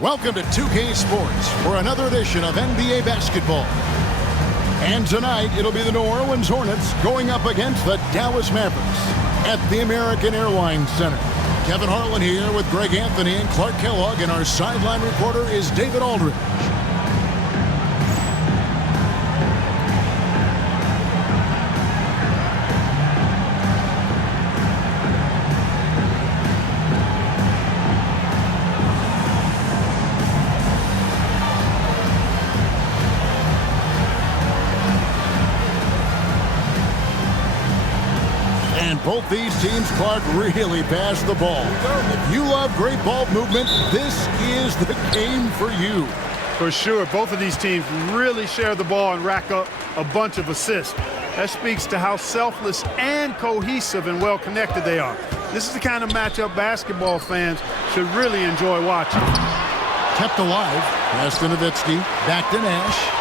Welcome to 2K Sports for another edition of NBA basketball. And tonight, it'll be the New Orleans Hornets going up against the Dallas Mavericks at the American Airlines Center. Kevin Harlan here with Greg Anthony and Clark Kellogg, and our sideline reporter is David Aldridge. Both these teams, Clark, really pass the ball. If you love great ball movement, this is the game for you. For sure, both of these teams really share the ball and rack up a bunch of assists. That speaks to how selfless and cohesive and well-connected they are. This is the kind of matchup basketball fans should really enjoy watching. Kept alive. Pass to Nowitzki. Back to Nash.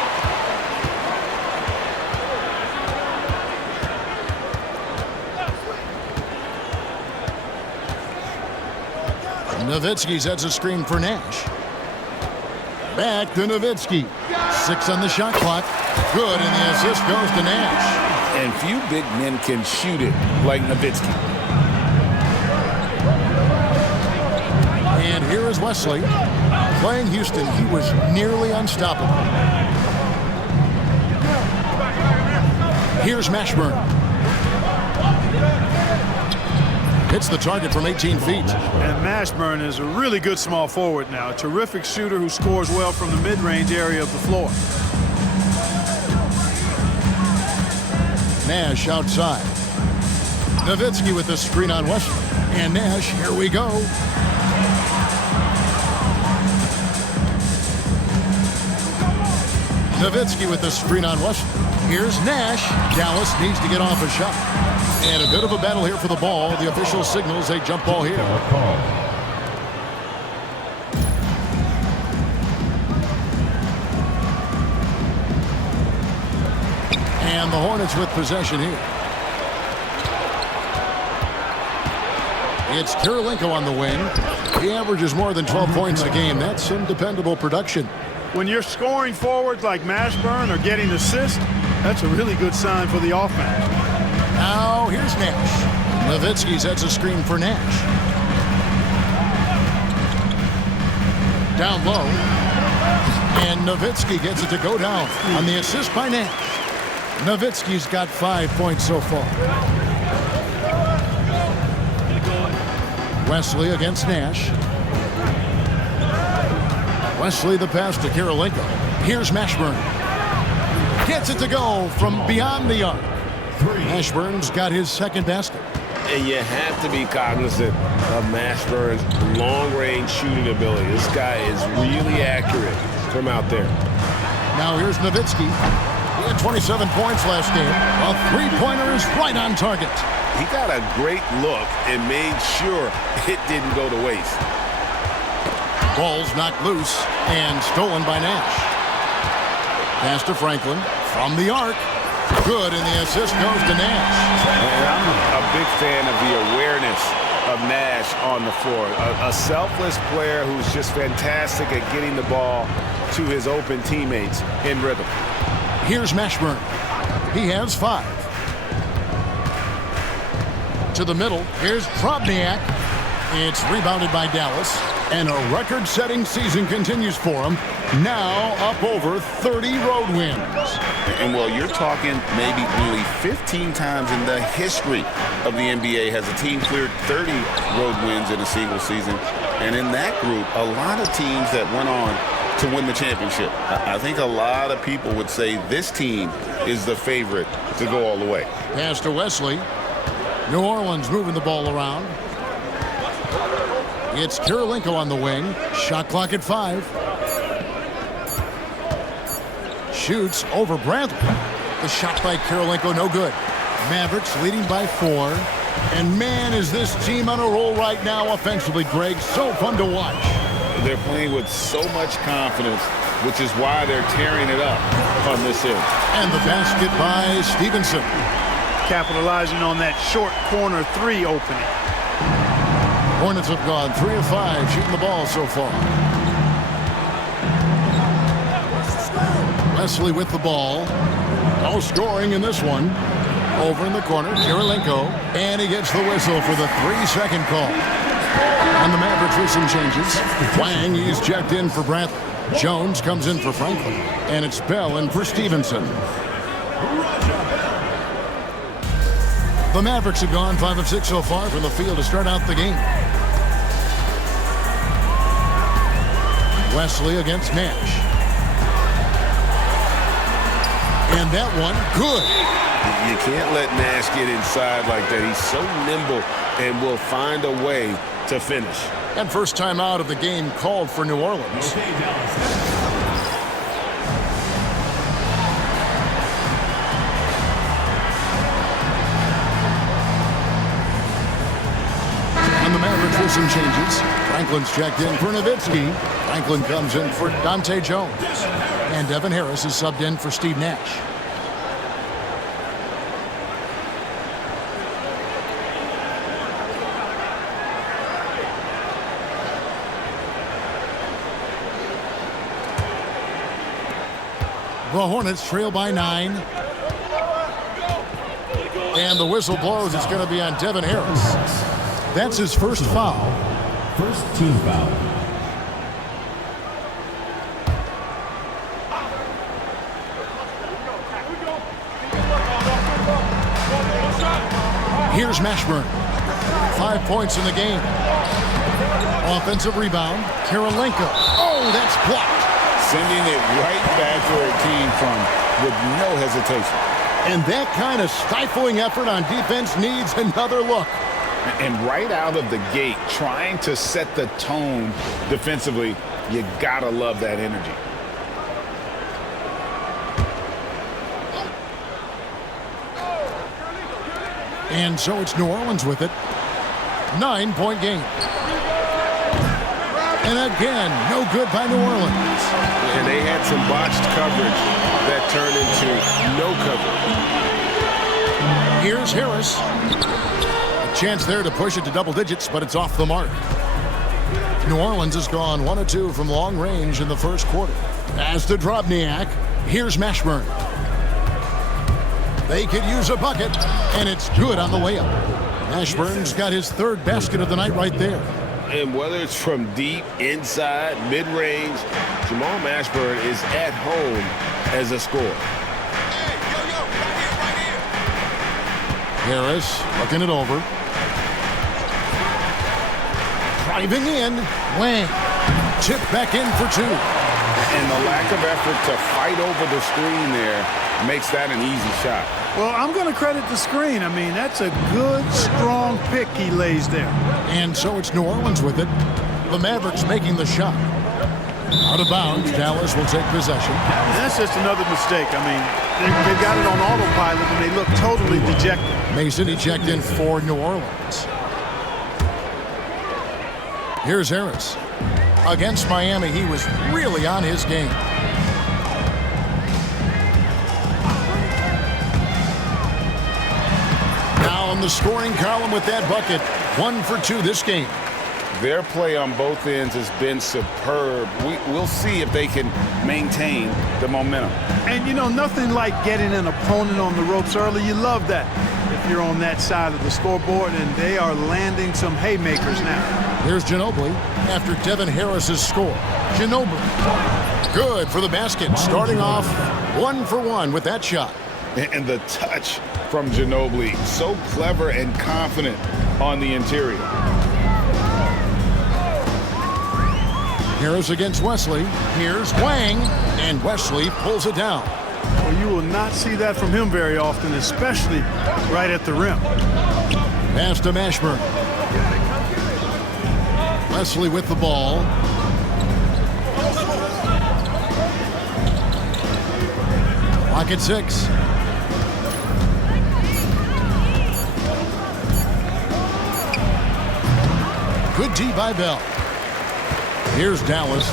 Nowitzki sets a screen for Nash. Back to Nowitzki. 6 on the shot clock. Good, and the assist goes to Nash. And few big men can shoot it like Nowitzki. And here is Wesley. Playing Houston, he was nearly unstoppable. Here's Mashburn. Hits the target from 18 feet. And Mashburn is a really good small forward now. A terrific shooter who scores well from the mid-range area of the floor. Nash outside. Nowitzki with the screen on Wesley. And Nash, here we go. Nowitzki with the screen on Wesley. Here's Nash. Dallas needs to get off a shot. And a bit of a battle here for the ball. The official signals a jump ball here. And the Hornets with possession here. It's Kirilenko on the wing. He averages more than 12 points a game. That's some dependable production. When you're scoring forwards like Mashburn or getting assists, that's a really good sign for the offense. Now, here's Nash. Nowitzki sets a screen for Nash. Down low. And Nowitzki gets it to go down on the assist by Nash. Nowitzki's got 5 points so far. Wesley against Nash. Wesley the pass to Kirilenko. Here's Mashburn. Gets it to go from beyond the arc. Mashburn's got his second basket. And you have to be cognizant of Mashburn's long-range shooting ability. This guy is really accurate from out there. Now here's Nowitzki. He had 27 points last game. A three-pointer is right on target. He got a great look and made sure it didn't go to waste. Ball's knocked loose and stolen by Nash. Pass to Franklin from the arc. Good, and the assist goes to Nash. And I'm a big fan of the awareness of Nash on the floor. A selfless player who's just fantastic at getting the ball to his open teammates in rhythm. Here's Mashburn. He has 5. To the middle, here's Probniak. It's rebounded by Dallas. And a record-setting season continues for him. Now up over 30 road wins. And well, you're talking maybe only 15 times in the history of the NBA has a team cleared 30 road wins in a single season. And in that group, a lot of teams that went on to win the championship. I think a lot of people would say this team is the favorite to go all the way. Pass to Wesley. New Orleans moving the ball around. It's Kirilenko on the wing. Shot clock at 5. Shoots over Bradley. The shot by Kirilenko, no good. Mavericks leading by 4. And man, is this team on a roll right now offensively, Greg. So fun to watch. They're playing with so much confidence, which is why they're tearing it up on this end. And the basket by Stevenson. Capitalizing on that short corner 3 opening. Hornets have gone 3 of 5 shooting the ball so far. Wesley with the ball. No scoring in this one. Over in the corner, Kirilenko. And he gets the whistle for the 3-second call. And the Mavericks with some changes. Wang, he's checked in for Bradley. Jones comes in for Franklin. And it's Bell in for Stevenson. The Mavericks have gone 5 of 6 so far from the field to start out the game. Wesley against Nash. And that one, good. You can't let Nash get inside like that. He's so nimble and will find a way to finish. And first time out of the game called for New Orleans. And the Mavericks with some changes. Franklin's checked in for Nowitzki. Franklin comes in for Dante Jones. And Devin Harris is subbed in for Steve Nash. The Hornets trail by 9. And the whistle blows. It's going to be on Devin Harris. That's his first foul. First team foul. Here's Mashburn. 5 points in the game. Offensive rebound. Kirilenko. Oh, that's blocked. Sending it right back where it came from with no hesitation. And that kind of stifling effort on defense needs another look. And right out of the gate, trying to set the tone defensively, you gotta love that energy. And so it's New Orleans with it. 9-point game. And again, no good by New Orleans. And they had some botched coverage that turned into no coverage. Here's Harris. A chance there to push it to double digits, but it's off the mark. New Orleans has gone 1 of 2 from long range in the first quarter. As to Drobniak, here's Mashburn. They could use a bucket, and it's good on the way up. Mashburn's got his 3rd basket of the night right there. And whether it's from deep, inside, mid-range, Jamal Mashburn is at home as a scorer. Harris looking it over. Driving in. Wang. Chip back in for 2. And the lack of effort to fight over the screen there makes that an easy shot. Well, I'm going to credit the screen. I mean, that's a good, strong pick he lays there. And so it's New Orleans with it. The Mavericks making the shot. Out of bounds, Dallas will take possession. And that's just another mistake. I mean, they got it on autopilot and they look totally dejected. Mason, he checked in for New Orleans. Here's Harris. Against Miami, he was really on his game. Now on the scoring column with that bucket. 1 for 2 this game. Their play on both ends has been superb. We'll see if they can maintain the momentum. And, you know, nothing like getting an opponent on the ropes early. You love that if you're on that side of the scoreboard, and they are landing some haymakers now. Here's Ginobili after Devin Harris's score. Ginobili. Good for the basket. Starting off 1 for 1 with that shot. And the touch from Ginobili. So clever and confident on the interior. Harris against Wesley. Here's Wang. And Wesley pulls it down. Well, you will not see that from him very often, especially right at the rim. Pass to Mashburn. Wesley with the ball. Clock at 6. Good D by Bell. Here's Dallas.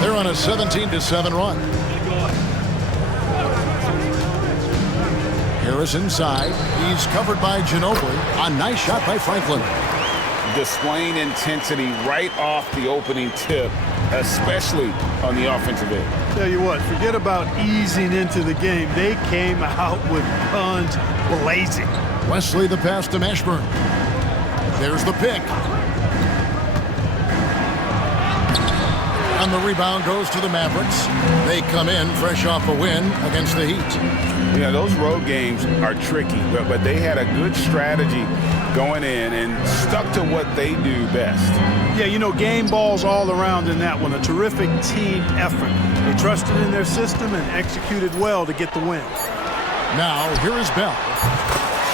They're on a 17-7 run. Harris inside. He's covered by Ginobili. A nice shot by Franklin. Displaying intensity right off the opening tip especially on the offensive end. Tell you what, forget about easing into the game. They came out with guns blazing. Wesley the pass to Mashburn. There's the pick. And the rebound goes to the Mavericks. They come in fresh off a win against the Heat. You know, those road games are tricky, but they had a good strategy going in and stuck to what they do best. Yeah, you know, game balls all around in that one. A terrific team effort. They trusted in their system and executed well to get the win. Now, here is Bell.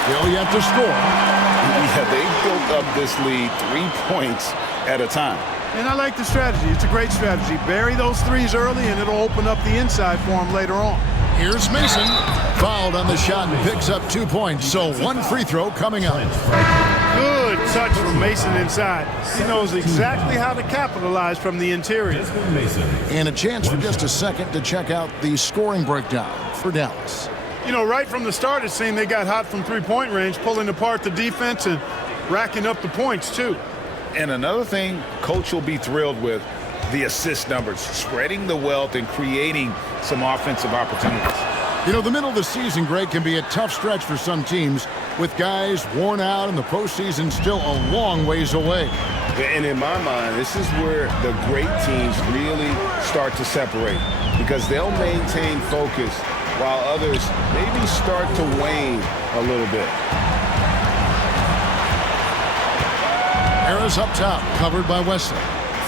Still yet to score. Yeah, they built up this lead 3 points at a time. And I like the strategy. It's a great strategy. Bury those threes early, and it'll open up the inside for them later on. Here's Mason. Fouled on the shot and picks up 2 points. So one free throw coming up. Good touch from Mason inside. He knows exactly how to capitalize from the interior. And a chance for just a second to check out the scoring breakdown for Dallas. You know, right from the start, it seemed they got hot from three-point range, pulling apart the defense and racking up the points, too. And another thing Coach will be thrilled with, the assist numbers, spreading the wealth and creating some offensive opportunities. You know, the middle of the season, Greg, can be a tough stretch for some teams with guys worn out and the postseason still a long ways away. And in my mind, this is where the great teams really start to separate because they'll maintain focus while others maybe start to wane a little bit. Harris up top, covered by Wesley.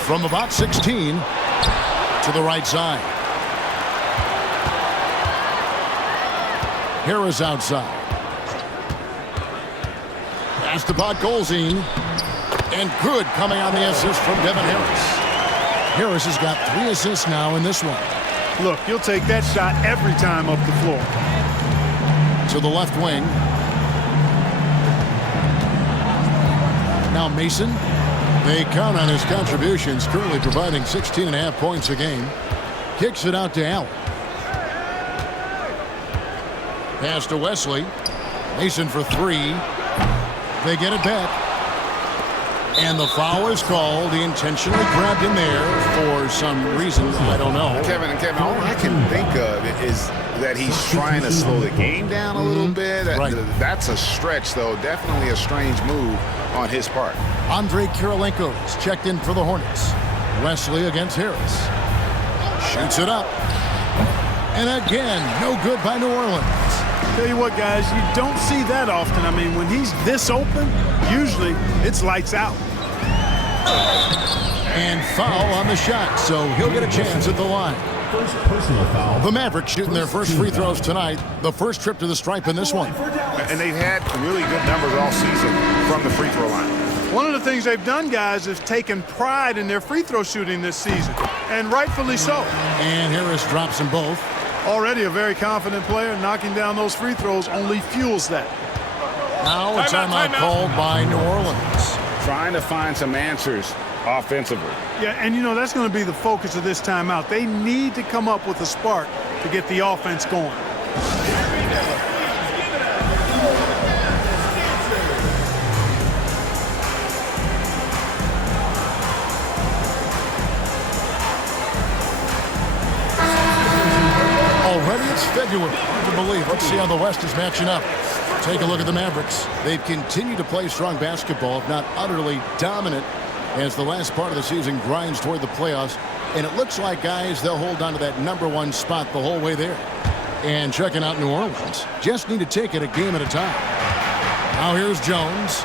From about 16 to the right side. Harris outside. Pass to Bot Golzine. And good coming on the assist from Devin Harris. Harris has got 3 assists now in this one. Look, he'll take that shot every time up the floor. To the left wing. Now Mason. They count on his contributions, currently providing 16.5 points a game. Kicks it out to Allen. Pass to Wesley. Mason for 3. They get it back. And the foul is called. He intentionally grabbed in there for some reason. I don't know. Kevin, all I can think of is that he's trying to slow the game down a little bit. Right. That's a stretch, though. Definitely a strange move on his part. Andrei Kirilenko is checked in for the Hornets. Wesley against Harris. Shoots it up. And again, no good by New Orleans. Tell you what, guys, you don't see that often. I mean, when he's this open, usually it's lights out. And foul on the shot, so he'll get a chance at the line. First personal foul. The Mavericks shooting their first free throws tonight. The first trip to the stripe in this one. And they've had really good numbers all season from the free throw line. One of the things they've done, guys, is taken pride in their free throw shooting this season, and rightfully so. And Harris drops them both. Already a very confident player, knocking down those free throws only fuels that. Now a timeout called by New Orleans. Trying to find some answers offensively. Yeah, and you know, that's going to be the focus of this timeout. They need to come up with a spark to get the offense going. Already it's February. Hard to believe. Let's see how the West is matching up. Take a look at the Mavericks. They've continued to play strong basketball, if not utterly dominant, as the last part of the season grinds toward the playoffs. And it looks like, guys, they'll hold on to that #1 spot the whole way there. And checking out New Orleans. Just need to take it a game at a time. Now here's Jones.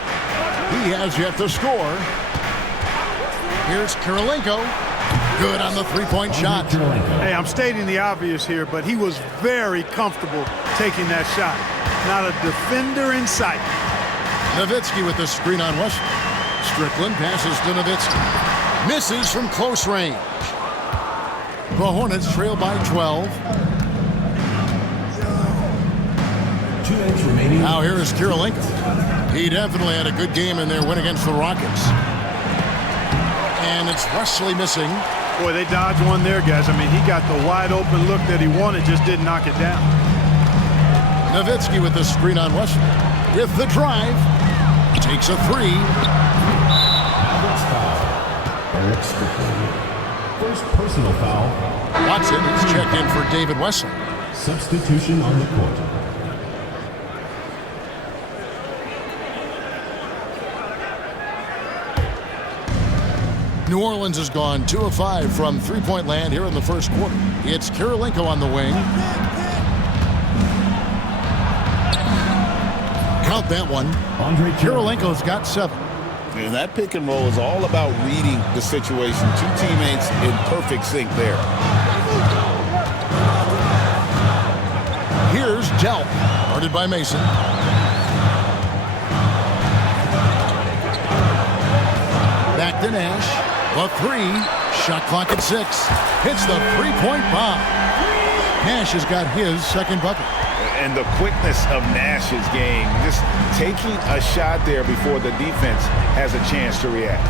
He has yet to score. Here's Kirilenko. Good on the three-point shot. Hey, I'm stating the obvious here, but he was very comfortable taking that shot. Not a defender in sight. Nowitzki with the screen on Wesley. Strickland passes to Nowitzki. Misses from close range. The Hornets trail by 12. 2 minutes remaining. Now here is Kirilenko. He definitely had a good game in their win against the Rockets. And it's Wesley missing. Boy, they dodged one there, guys. I mean, he got the wide open look that he wanted, just didn't knock it down. Nowitzki with the screen on Wesley. With the drive. Takes a 3. first personal foul. Watson is checked in for David Wesley. Substitution on the court. New Orleans has gone 2 of 5 from three-point land here in the first quarter. It's Kirilenko on the wing. Count that one. Kirilenko's got 7. And that pick and roll is all about reading the situation. Two teammates in perfect sync there. Here's Delp, guarded by Mason. Back to Nash. The 3, shot clock at 6. Hits the three-point bomb. Nash has got his second bucket. And the quickness of Nash's game, just taking a shot there before the defense has a chance to react.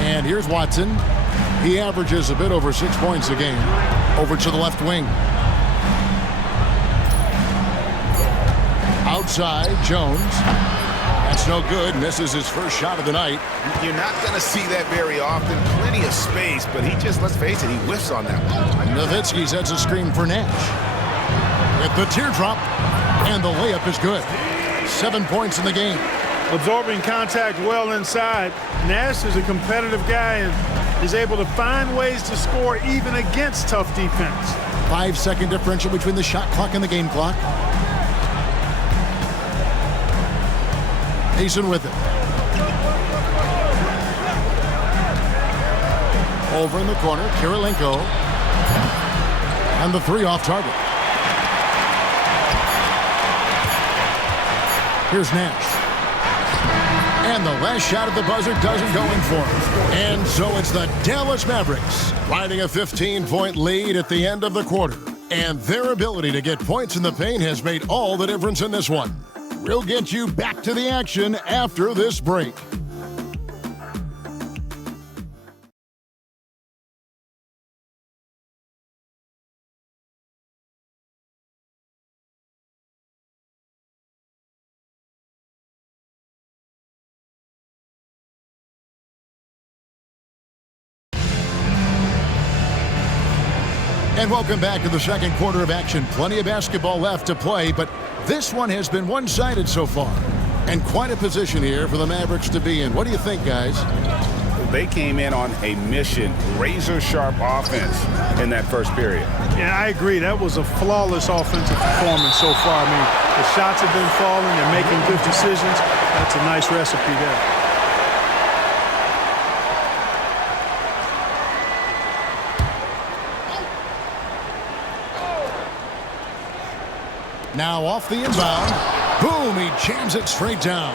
And here's Watson. He averages a bit over 6 points a game. Over to the left wing. Outside, Jones. That's no good. Misses his first shot of the night. You're not going to see that very often. Plenty of space, but he just, let's face it, he whiffs on that one. Nowitzki sets a screen for Nash. With the teardrop, and the layup is good. 7 points in the game. Absorbing contact well inside. Nash is a competitive guy and is able to find ways to score even against tough defense. 5-second differential between the shot clock and the game clock. Mason with it. Over in the corner, Kirilenko. And the 3 off target. Here's Nash. And the last shot at the buzzer doesn't go in for him. And so it's the Dallas Mavericks riding a 15-point lead at the end of the quarter. And their ability to get points in the paint has made all the difference in this one. We'll get you back to the action after this break. And welcome back to the second quarter of action. Plenty of basketball left to play, but this one has been one-sided so far. And quite a position here for the Mavericks to be in. What do you think, guys? They came in on a mission, razor-sharp offense in that first period. Yeah, I agree. That was a flawless offensive performance so far. I mean, the shots have been falling. They're making good decisions. That's a nice recipe there. Now off the inbound. Boom, he jams it straight down.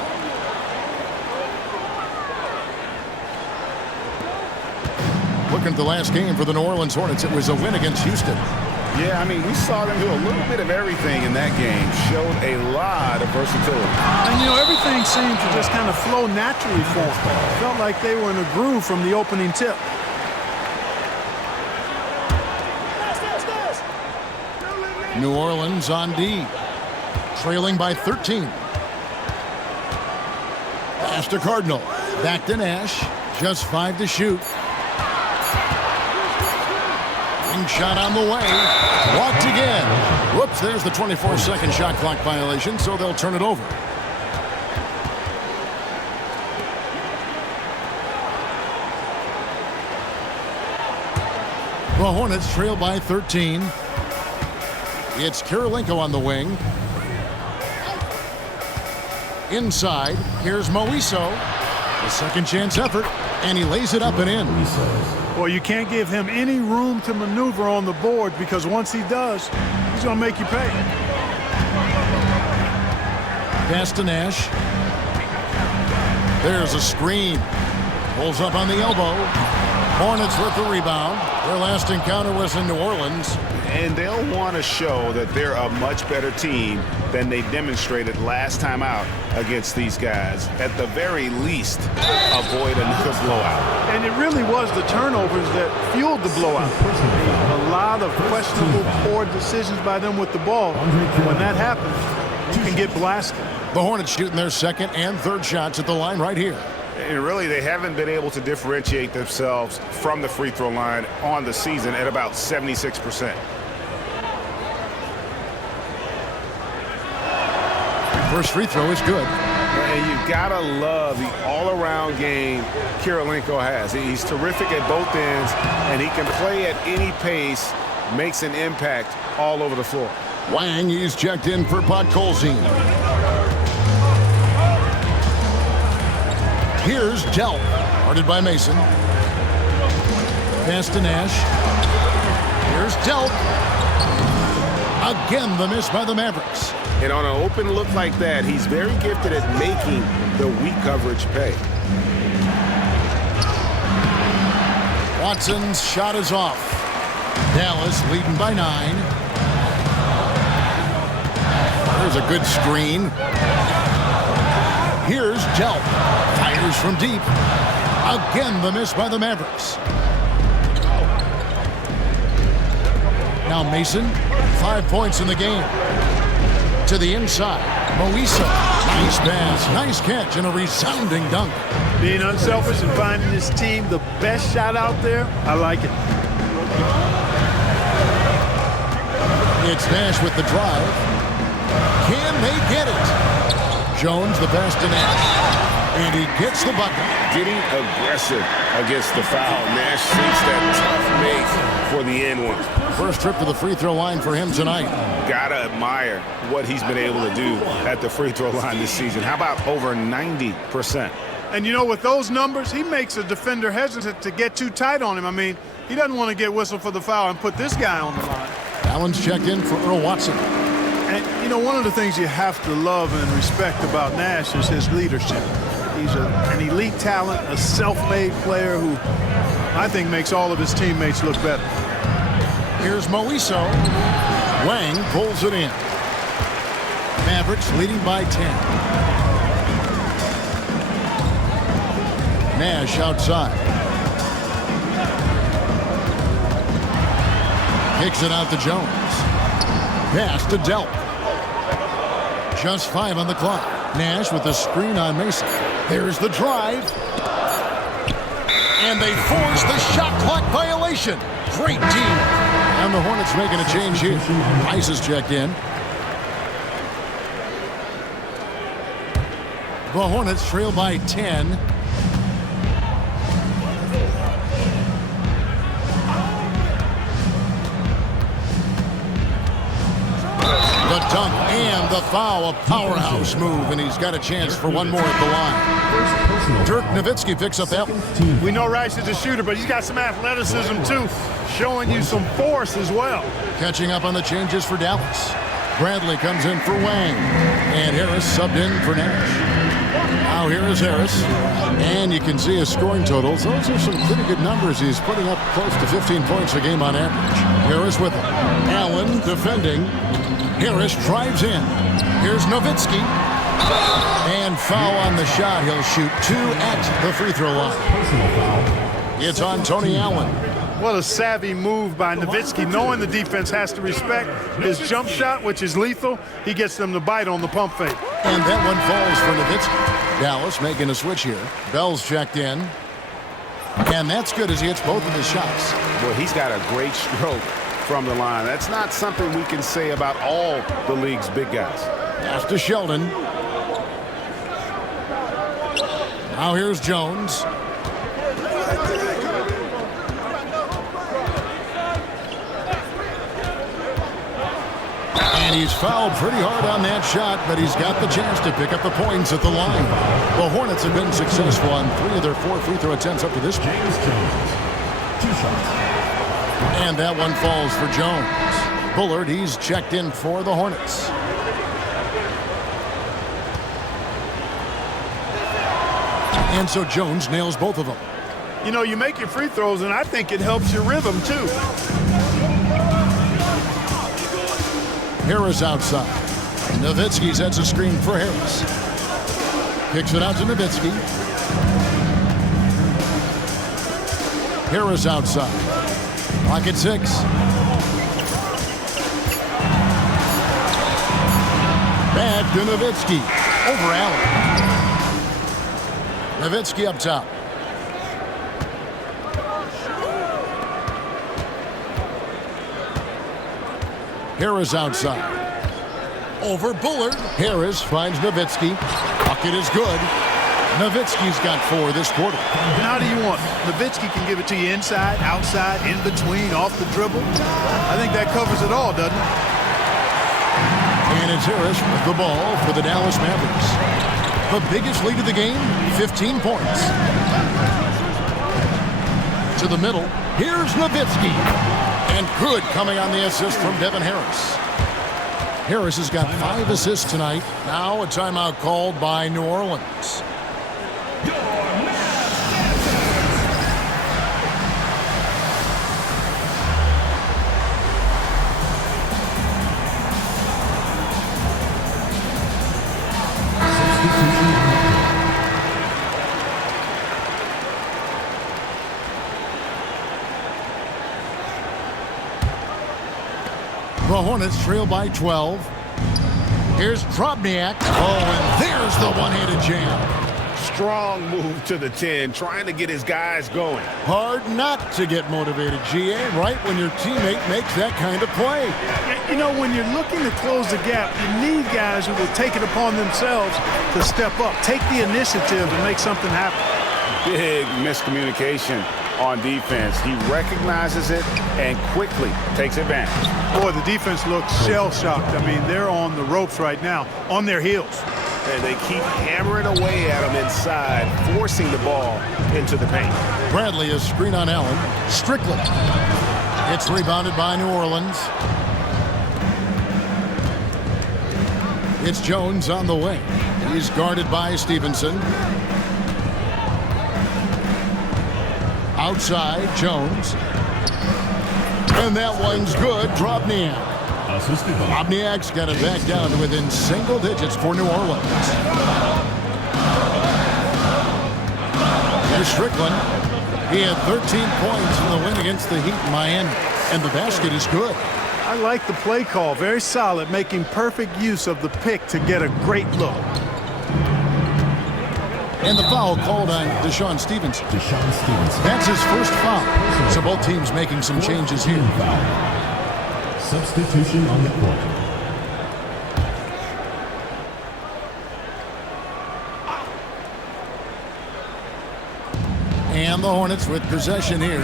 Looking at the last game for the New Orleans Hornets, it was a win against Houston. Yeah, I mean, we saw them do a little bit of everything in that game. Showed a lot of versatility. And, you know, everything seemed to just kind of flow naturally for them. Felt like they were in a groove from the opening tip. New Orleans on D, trailing by 13. Pass to Cardinal. Back to Nash. Just 5 to shoot. Ring shot on the way. Walked again. Whoops, there's the 24-second shot clock violation, so they'll turn it over. The Hornets trail by 13. It's Kirilenko on the wing. Inside, here's Moiso. A second chance effort, and he lays it up and in. Well, you can't give him any room to maneuver on the board because once he does, he's going to make you pay. Pass to Nash. There's a screen. Pulls up on the elbow. Hornets with the rebound. Their last encounter was in New Orleans. And they'll want to show that they're a much better team than they demonstrated last time out against these guys. At the very least, avoid another blowout. And it really was the turnovers that fueled the blowout. A lot of questionable, poor decisions by them with the ball. When that happens, you can get blasted. The Hornets shooting their second and third shots at the line right here. And really, they haven't been able to differentiate themselves from the free throw line on the season at about 76%. First free throw is good. And you've got to love the all-around game Kirilenko has. He's terrific at both ends, and he can play at any pace, makes an impact all over the floor. Wang, he's checked in for Podkolzin. Here's Delp, guarded by Mason. Pass to Nash. Here's Delp. Again, the miss by the Mavericks. And on an open look like that, he's very gifted at making the weak coverage pay. Watson's shot is off. Dallas leading by 9. There's a good screen. Here's Delp. Fires from deep. Again, the miss by the Mavericks. Now Mason, 5 points in the game. To the inside, Moisa. Nice pass, nice catch, and a resounding dunk. Being unselfish and finding his team the best shot out there, I like it. It's Nash with the drive. Can they get it? Jones, the pass to Nash. And he gets the bucket. Getting aggressive against the foul. Nash seeks that tough make for the end one. First trip to the free throw line for him tonight. Gotta admire what he's been able to do at the free throw line this season. How about over 90%? And you know, with those numbers, he makes a defender hesitant to get too tight on him. I mean, he doesn't want to get whistled for the foul and put this guy on the line. Allen's checked in for Earl Watson. And, you know, one of the things you have to love and respect about Nash is his leadership. He's an elite talent, a self-made player who I think makes all of his teammates look better. Here's Moiso. Wang pulls it in. Mavericks leading by 10. Nash outside. Kicks it out to Jones. Pass to Delp. Just 5 on the clock. Nash with the screen on Mason. There's the drive. And they force the shot clock violation. Great team. And the Hornets making a change here. Ice is checked in. The Hornets trail by 10. The dunk and the foul, a powerhouse move, and he's got a chance for one more at the line. Dirk Nowitzki picks up that one. We know Rice is a shooter, but he's got some athleticism too, showing you some force as well. Catching up on the changes for Dallas. Bradley comes in for Wang, and Harris subbed in for Nash. Now here is Harris, and you can see his scoring totals. Those are some pretty good numbers. He's putting up close to 15 points a game on average. Harris with it. Allen defending. Harris drives in. Here's Nowitzki. And foul on the shot. He'll shoot 2 at the free throw line. It's on Tony Allen. What a savvy move by Nowitzki, knowing the defense has to respect his jump shot, which is lethal. He gets them to bite on the pump fake. And that one falls for Nowitzki. Dallas making a switch here. Bell's checked in. And that's good as he hits both of his shots. Well, he's got a great stroke from the line. That's not something we can say about all the league's big guys. Pass to Sheldon. Now here's Jones. And he's fouled pretty hard on that shot, but he's got the chance to pick up the points at the line. The Hornets have been successful on 3 of their 4 free throw attempts up to this point. James Jones, 2 shots. And that one falls for Jones. Bullard, he's checked in for the Hornets. And so Jones nails both of them. You know, you make your free throws, and I think it helps your rhythm, too. Harris outside. Nowitzki sets a screen for Harris. Kicks it out to Nowitzki. Harris outside. Clock at 6. Back to Nowitzki. Over Allen. Nowitzki up top. Harris outside. Over Bullard. Harris finds Nowitzki. Bucket is good. Nowitzki's got 4 this quarter. How do you want it? Nowitzki can give it to you inside, outside, in between, off the dribble. I think that covers it all, doesn't it? And it's Harris with the ball for the Dallas Mavericks. The biggest lead of the game, 15 points. To the middle, here's Nowitzki. And good coming on the assist from Devin Harris. Harris has got 5 assists tonight. Now a timeout called by New Orleans. The Hornets trail by 12. Here's Drobniak. Oh, and there's the one-handed jam. Strong move to the 10, trying to get his guys going. Hard not to get motivated, GA, right when your teammate makes that kind of play. You know, when you're looking to close the gap, you need guys who will take it upon themselves to step up, take the initiative and make something happen. Big miscommunication on defense. He recognizes it and quickly takes advantage. Boy, the defense looks shell-shocked. I mean, they're on the ropes right now, on their heels. And they keep hammering away at him inside, forcing the ball into the paint. Bradley is screen on Allen. Strickland. It's rebounded by New Orleans. It's Jones on the wing. He's guarded by Stevenson. Outside, Jones. And that one's good. Drobniak. Drobniak's got it back down to within single digits for New Orleans. Here's Strickland. He had 13 points in the win against the Heat in Miami. And the basket is good. I like the play call. Very solid, making perfect use of the pick to get a great look. And the foul called on Deshaun Stevenson. That's his first foul. So both teams making some changes here. Substitution on the court. And the Hornets with possession here.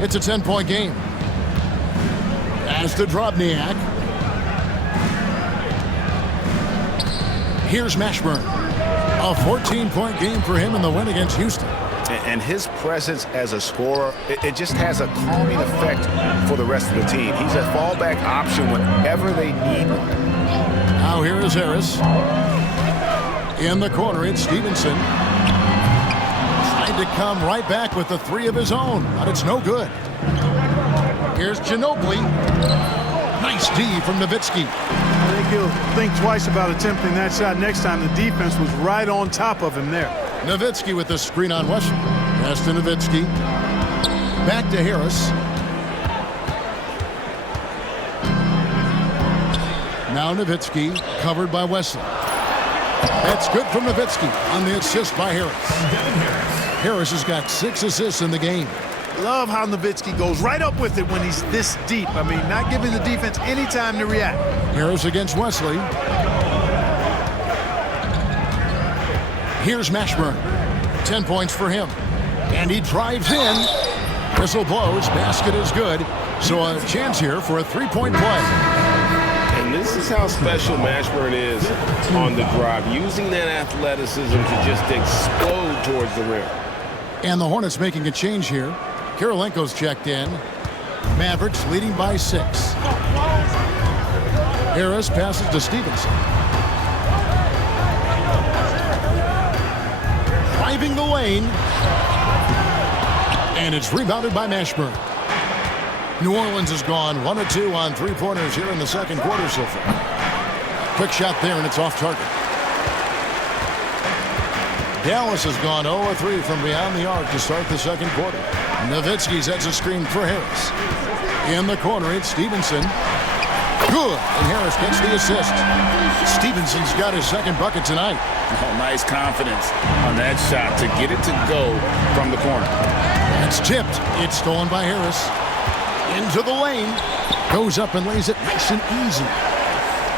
It's a 10-point game. As to Drobniak. Here's Mashburn. A 14-point game for him in the win against Houston. And his presence as a scorer, it just has a calming effect for the rest of the team. He's a fallback option whenever they need him. Now here is Harris. In the corner, it's Stevenson. Trying to come right back with the 3 of his own, but it's no good. Here's Ginobili. Nice D from Nowitzki. I think he'll think twice about attempting that shot next time. The defense was right on top of him there. Nowitzki with the screen on Wesley. Pass to Nowitzki. Back to Harris. Now Nowitzki covered by Wesley. That's good from Nowitzki on the assist by Harris. Harris has got 6 assists in the game. Love how Nowitzki goes right up with it when he's this deep. I mean, not giving the defense any time to react. Harris against Wesley. Here's Mashburn. 10 points for him. And he drives in. Whistle blows. Basket is good. So a chance here for a 3-point play. And this is how special Mashburn is on the drive, using that athleticism to just explode towards the rim. And the Hornets making a change here. Kirilenko's checked in. Mavericks leading by 6. Harris passes to Stevenson. Driving the lane. And it's rebounded by Mashburn. New Orleans has gone 1 of 2 on 3-pointers here in the second quarter so far. Quick shot there, and it's off target. Dallas has gone 0 of 3 from beyond the arc to start the second quarter. Nowitzki sets a screen for Harris. In the corner, it's Stevenson. Good, and Harris gets the assist. Stevenson's got his second bucket tonight. Oh, nice confidence on that shot to get it to go from the corner. It's tipped. It's stolen by Harris. Into the lane. Goes up and lays it nice and easy.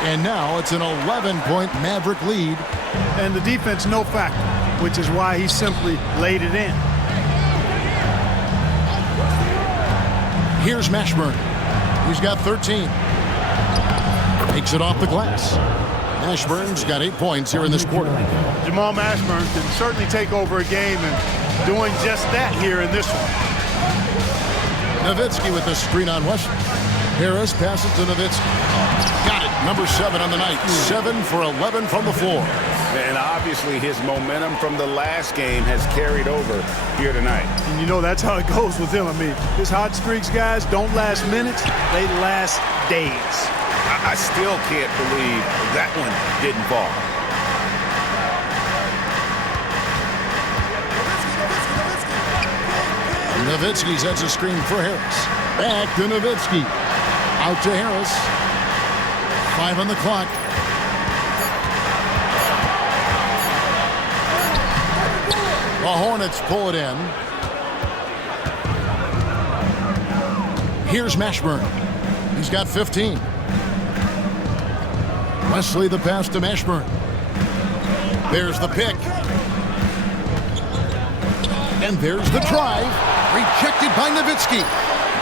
And now it's an 11-point Maverick lead. And the defense no factor, which is why he simply laid it in. Here's Mashburn. He's got 13. Takes it off the glass. Mashburn's got 8 points here in this quarter. Jamal Mashburn can certainly take over a game and doing just that here in this one. Nowitzki with the screen on Wesley. Harris passes to Nowitzki. Got it. Number 7 on the night. 7 for 11 from the floor. And obviously his momentum from the last game has carried over here tonight. And you know that's how it goes with him. I mean, his hot streaks, guys, don't last minutes. They last days. I still can't believe that one didn't fall. Nowitzki sets a screen for Harris. Back to Nowitzki. Out to Harris. 5 on the clock. The Hornets pull it in. Here's Mashburn. He's got 15. Wesley the pass to Mashburn. There's the pick. And there's the drive. Rejected by Nowitzki.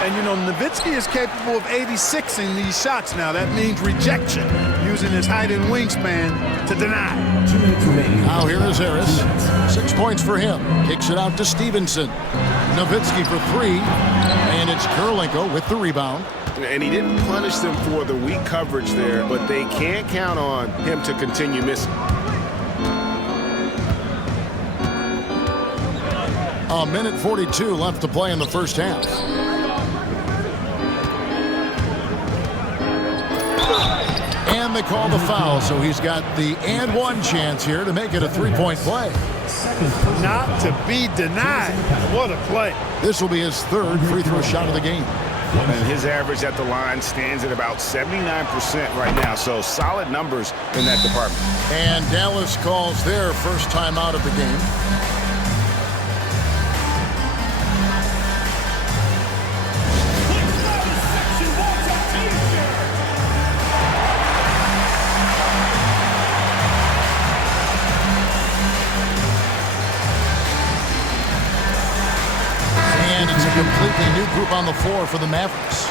And you know, Nowitzki is capable of 86ing these shots now. That means rejection, using his height and wingspan to deny. Now here is Harris. 6 points for him. Kicks it out to Stevenson. Nowitzki for 3. And it's Kirilenko with the rebound. And he didn't punish them for the weak coverage there, but they can't count on him to continue missing. A minute 42 left to play in the first half. And they call the foul, so he's got the and one chance here to make it a 3-point play. Not to be denied. What a play. This will be his 3rd free throw shot of the game. And his average at the line stands at about 79% right now, so solid numbers in that department. And Dallas calls their first time out of the game. And it's a completely new group on the floor for the Mavericks.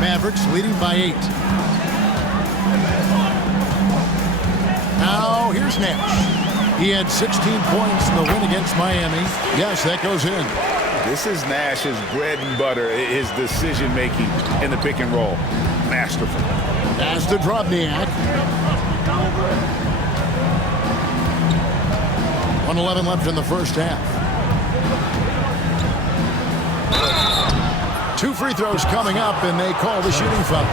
Mavericks leading by 8. Now here's Nash. He had 16 points in the win against Miami. Yes, that goes in. This is Nash's bread and butter, his decision-making in the pick and roll. Masterful. Pass to Drobniak. 1:11 left in the first half. 2 free throws coming up, and they call the shooting foul.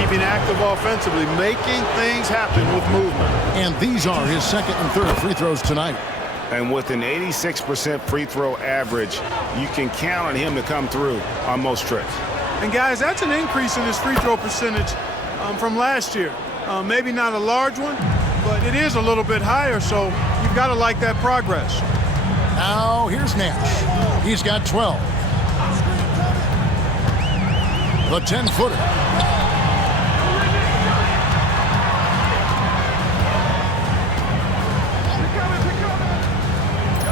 Keeping active offensively, making things happen with movement. And these are his 2nd and 3rd free throws tonight. And with an 86% free throw average, you can count on him to come through on most trips. And guys, that's an increase in his free throw percentage from last year. Maybe not a large one, but it is a little bit higher, so you've got to like that progress. Now here's Nash. He's got 12. The 10-footer.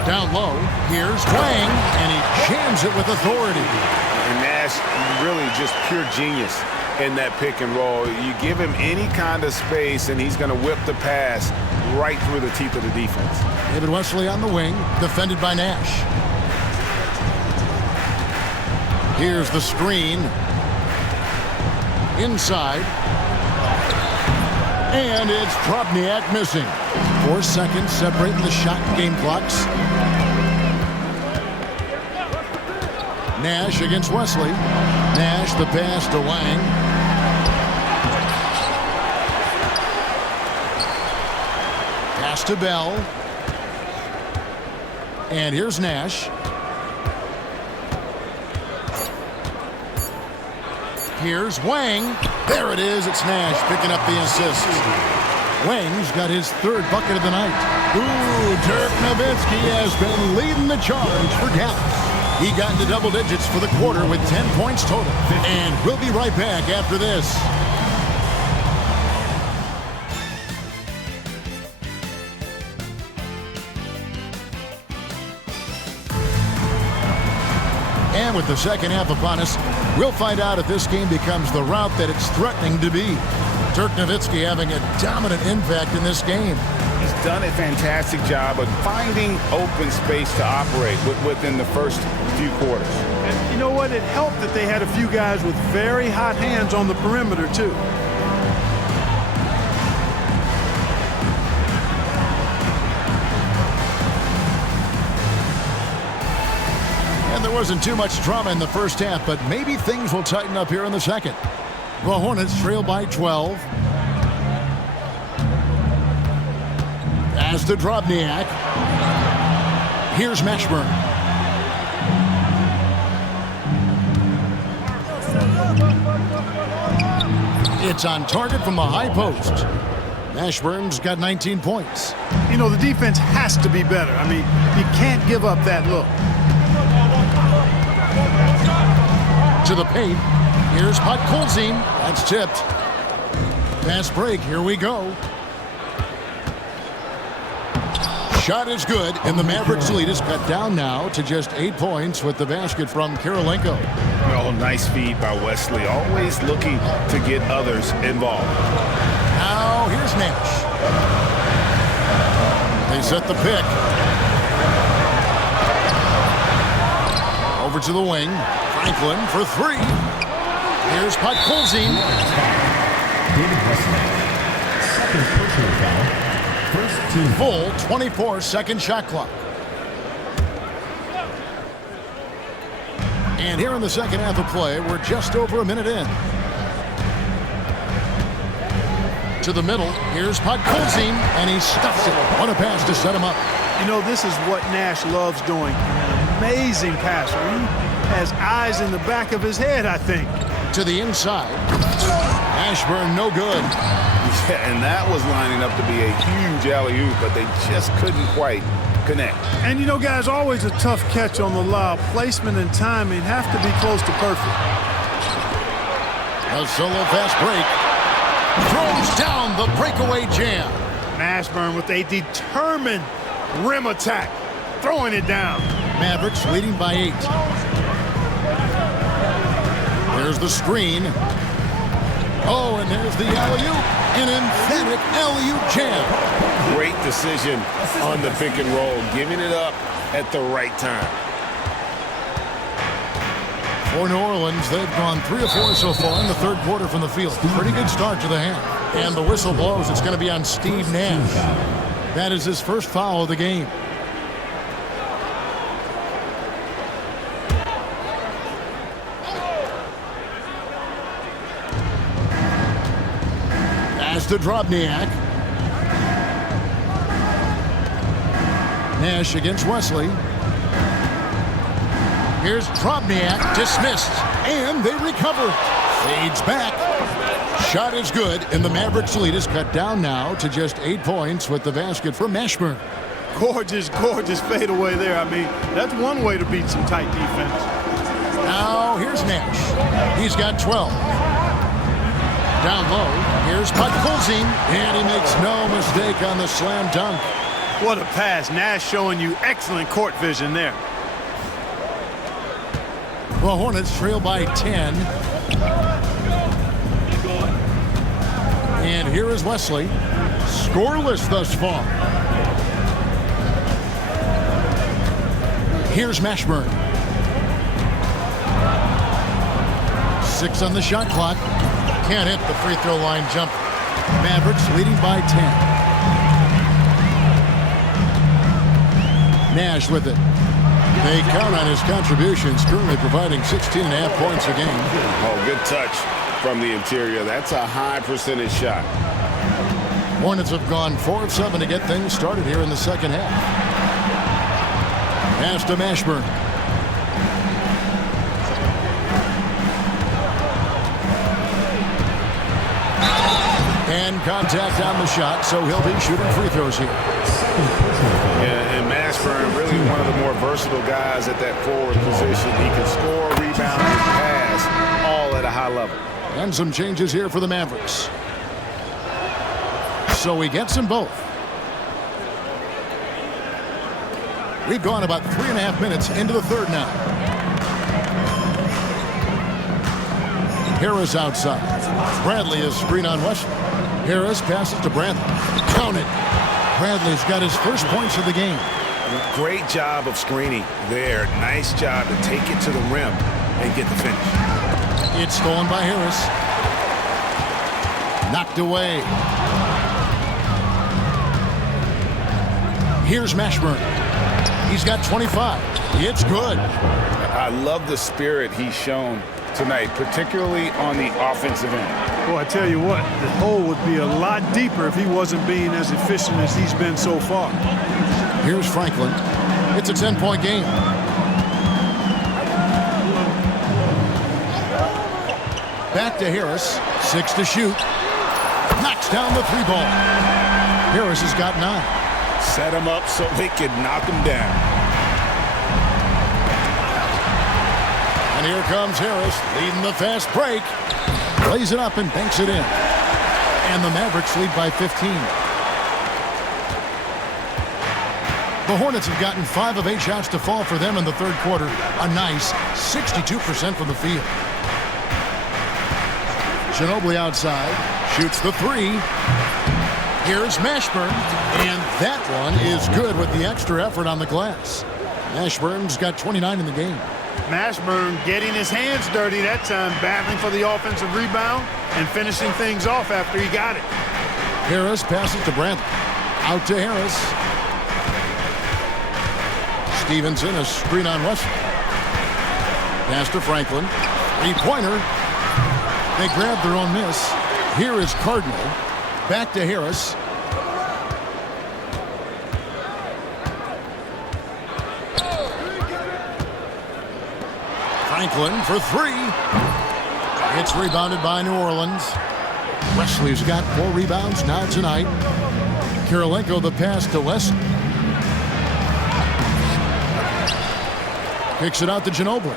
Down low, here's Twang, and he jams it with authority. And Nash really just pure genius in that pick and roll. You give him any kind of space, and he's going to whip the pass right through the teeth of the defense. David Wesley on the wing, defended by Nash. Here's the screen. Inside. And it's Drobniak missing. 4 seconds separating the shot and game clocks. Nash against Wesley. Nash the pass to Wang. Pass to Bell. And here's Nash. Here's Wang. There it is. It's Nash picking up the assist. Wang's got his third bucket of the night. Ooh, Dirk Nowitzki has been leading the charge for Dallas. He got into double digits for the quarter with 10 points total. And we'll be right back after this. And with the second half upon us, we'll find out if this game becomes the route that it's threatening to be. Dirk Nowitzki having a dominant impact in this game. He's done a fantastic job of finding open space to operate within the first few quarters. And you know what? It helped that they had a few guys with very hot hands on the perimeter, too. And there wasn't too much drama in the first half, but maybe things will tighten up here in the second. The Hornets trail by 12. As to Drobniak. Here's Mashburn. It's on target from the high post. Mashburn's got 19 points. You know, the defense has to be better. I mean, you can't give up that look. To the paint. Here's Podkolzin. That's tipped. Fast break. Here we go. Shot is good, and the Mavericks' lead is cut down now to just 8 points with the basket from Kirilenko. Oh, nice feed by Wesley. Always looking to get others involved. Now here's Nash. They set the pick. Over to the wing. Franklin for three. Here's Podkolzin. David Wesley. Second personal foul. First team. Full 24-second shot clock. And here in the second half of play, we're just over a minute in. To the middle, here's Podkolzin, and he stuffs it. What a pass to set him up. You know, this is what Nash loves doing. An amazing passer. He has eyes in the back of his head, I think. To the inside. Ashburn, no good. Yeah, and that was lining up to be a huge alley-oop, but they just couldn't quite connect. And you know, guys, always a tough catch on the lob. Placement and timing have to be close to perfect. A solo fast break. Throws down the breakaway jam. Mashburn with a determined rim attack, throwing it down. Mavericks leading by 8. There's the screen. Oh, and there's the alley-oop. An emphatic alley-oop jam. Great decision on the pick and roll, giving it up at the right time. For New Orleans, they've gone 3 of 4 so far in the third quarter from the field. Pretty good start to the half. And the whistle blows. It's going to be on Steve Nash. That is his first foul of the game. Pass to Drobniak. Nash against Wesley. Here's Drobniak, dismissed, and they recover. Fades back. Shot is good, and the Mavericks' lead is cut down now to just 8 points with the basket from Mashburn. Gorgeous, gorgeous fadeaway there. I mean, that's one way to beat some tight defense. Now here's Nash. He's got 12. Down low, here's Podkolzin, and he makes no mistake on the slam dunk. What a pass. Nash showing you excellent court vision there. The Hornets trail by 10. And here is Wesley. Scoreless thus far. Here's Mashburn. 6 on the shot clock. Can't hit the free throw line jump. Mavericks leading by 10. Nash with it. They count on his contributions, currently providing 16.5 points a game. Oh, good touch from the interior. That's a high percentage shot. Hornets have gone 4 of 7 to get things started here in the second half. Pass to Mashburn. And contact on the shot, so he'll be shooting free throws here. Yeah, and Mashburn, really one of the more versatile guys at that forward position. He can score, rebound, and pass, all at a high level. And some changes here for the Mavericks. So he gets them both. We've gone about 3.5 minutes into the third now. Harris outside. Bradley is screen on Wesley. Harris passes to Bradley. Count it. Bradley's got his first points of the game. Great job of screening there. Nice job to take it to the rim and get the finish. It's stolen by Harris. Knocked away. Here's Mashburn. He's got 25. It's good. I love the spirit he's shown tonight, particularly on the offensive end. Well, I tell you what, the hole would be a lot deeper if he wasn't being as efficient as he's been so far. Here's Franklin. It's a 10-point game. Back to Harris. 6 to shoot. Knocks down the 3-ball. Harris has got 9. Set him up so they could knock him down. And here comes Harris, leading the fast break. Lays it up and banks it in. And the Mavericks lead by 15. The Hornets have gotten 5 of 8 shots to fall for them in the third quarter. A nice 62% from the field. Ginobili outside. Shoots the 3. Here's Mashburn. And that one is good with the extra effort on the glass. Mashburn's got 29 in the game. Mashburn getting his hands dirty that time, battling for the offensive rebound and finishing things off after he got it. Harris passes to Bradley. Out to Harris. Stevenson, a screen on Wesley. Pass to Franklin. 3-pointer. They grab their own miss. Here is Cardinal. Back to Harris. Franklin for 3. It's rebounded by New Orleans. Wesley's got 4 rebounds now tonight. Kirilenko the pass to Wesley. Kicks it out to Ginobili.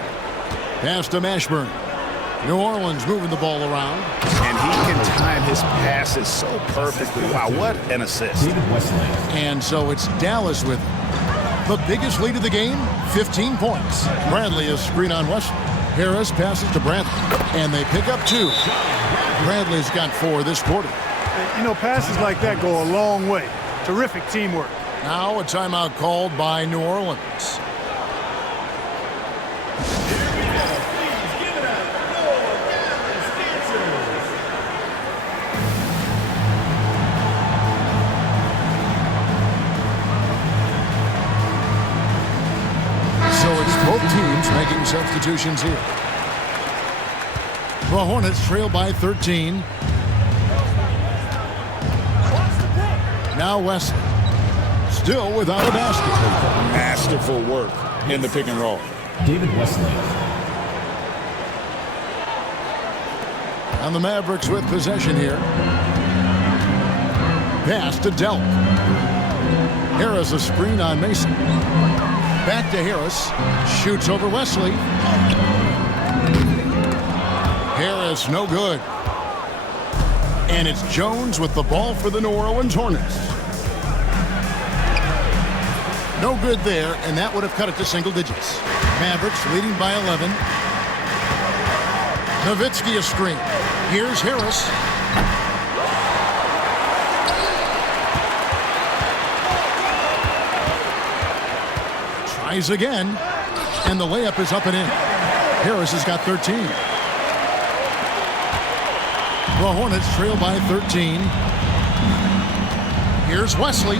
Pass to Mashburn. New Orleans moving the ball around. And he can time his passes so perfectly. Wow, what an assist. And so it's Dallas with him. The biggest lead of the game, 15 points. Bradley is screen on Wesley. Harris passes to Bradley. And they pick up 2. Bradley's got 4 this quarter. You know, passes like that go a long way. Terrific teamwork. Now a timeout called by New Orleans. Both teams making substitutions here. The Hornets trail by 13. Now Wesley. Still without a basket. Masterful work in the pick and roll. David Wesley. And the Mavericks with possession here. Pass to Delk. Harris a screen on Mason. Back to Harris. Shoots over Wesley. Harris no good. And it's Jones with the ball for the New Orleans Hornets. No good there, and that would have cut it to single digits. Mavericks leading by 11. Nowitzki a screen. Here's Harris. Tries again, and the layup is up and in. Harris has got 13. The Hornets trail by 13. Here's Wesley.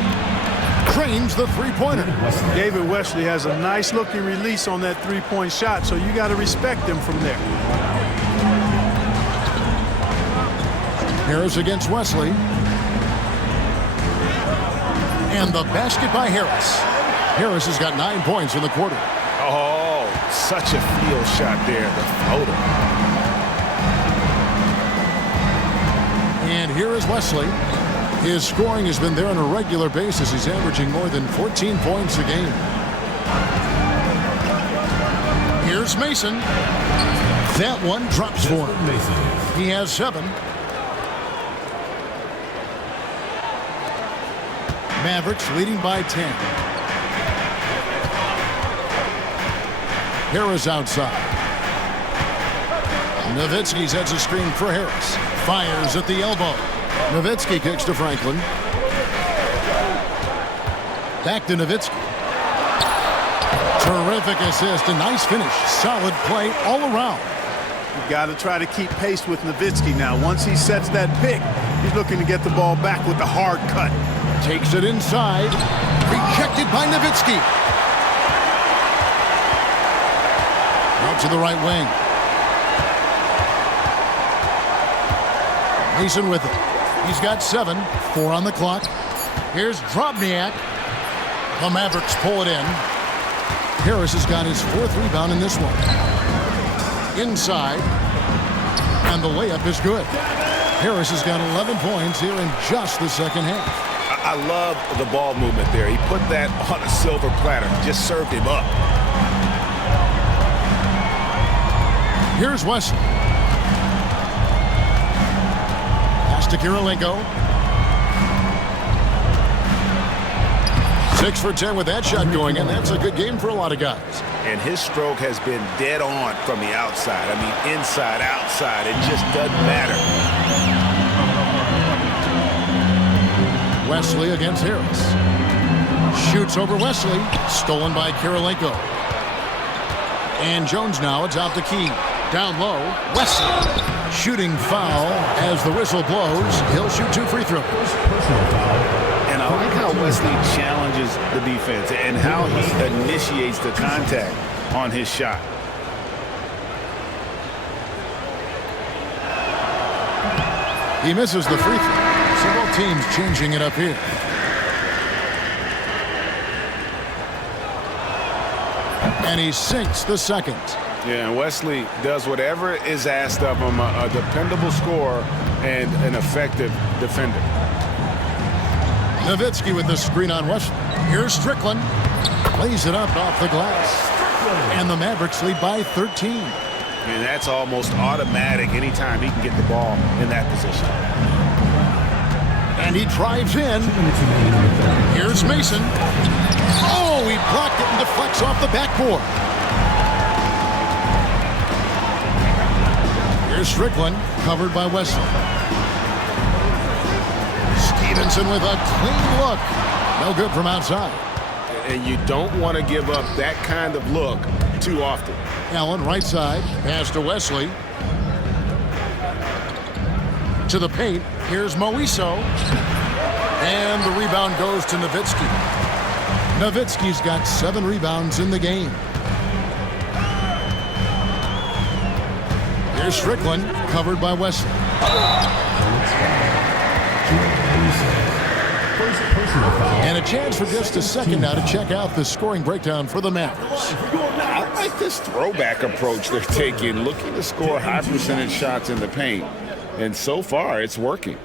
drains the three-pointer. David Wesley has a nice looking release on that three-point shot, so you got to respect him from there. Harris against Wesley. And the basket by Harris. Harris has got 9 points in the quarter. Oh, such a field shot there, the floater. And here is Wesley. His scoring has been there on a regular basis. He's averaging more than 14 points a game. Here's Mason. That one drops for him. He has 7. Mavericks leading by 10. Harris outside. Nowitzki sets a screen for Harris. Fires at the elbow. Nowitzki kicks to Franklin. Back to Nowitzki. Terrific assist, a nice finish. Solid play all around. You've got to try to keep pace with Nowitzki now. Once he sets that pick, he's looking to get the ball back with the hard cut. Takes it inside. Rejected by Nowitzki. Out to the right wing. Mason with it. He's got 7. 4 on the clock. Here's Drobniak. The Mavericks pull it in. Harris has got his 4th rebound in this one. Inside. And the layup is good. Harris has got 11 points here in just the second half. I love the ball movement there. He put that on a silver platter. Just served him up. Here's Wesley. Pass to Kirilenko. 6 for 10 with that shot going, and that's a good game for a lot of guys. And his stroke has been dead on from the outside. I mean, inside, outside. It just doesn't matter. Wesley against Harris. Shoots over Wesley. Stolen by Kirilenko. And Jones now. It's out to Key. Down low. Wesley. Shooting foul as the whistle blows. He'll shoot 2 free throws. And I like how Wesley challenges the defense and how he initiates the contact on his shot. He misses the free throw. So both teams changing it up here. And he sinks the second. Yeah, and Wesley does whatever is asked of him, a dependable scorer and an effective defender. Nowitzki with the screen on Wesley. Here's Strickland. Lays it up off the glass. And the Mavericks lead by 13. And that's almost automatic anytime he can get the ball in that position. And he drives in. Here's Mason. Oh, he blocked it and deflects off the backboard. Here's Strickland, covered by Wesley. Stevenson with a clean look. No good from outside. And you don't want to give up that kind of look too often. Allen, right side, pass to Wesley. To the paint, here's Moiso. And the rebound goes to Nowitzki. Nowitzki's got 7 rebounds in the game. Here's Strickland, covered by Wesley. And a chance for just a second now to check out the scoring breakdown for the Mavericks. I like this throwback approach they're taking, looking to score high percentage shots in the paint. And so far, it's working.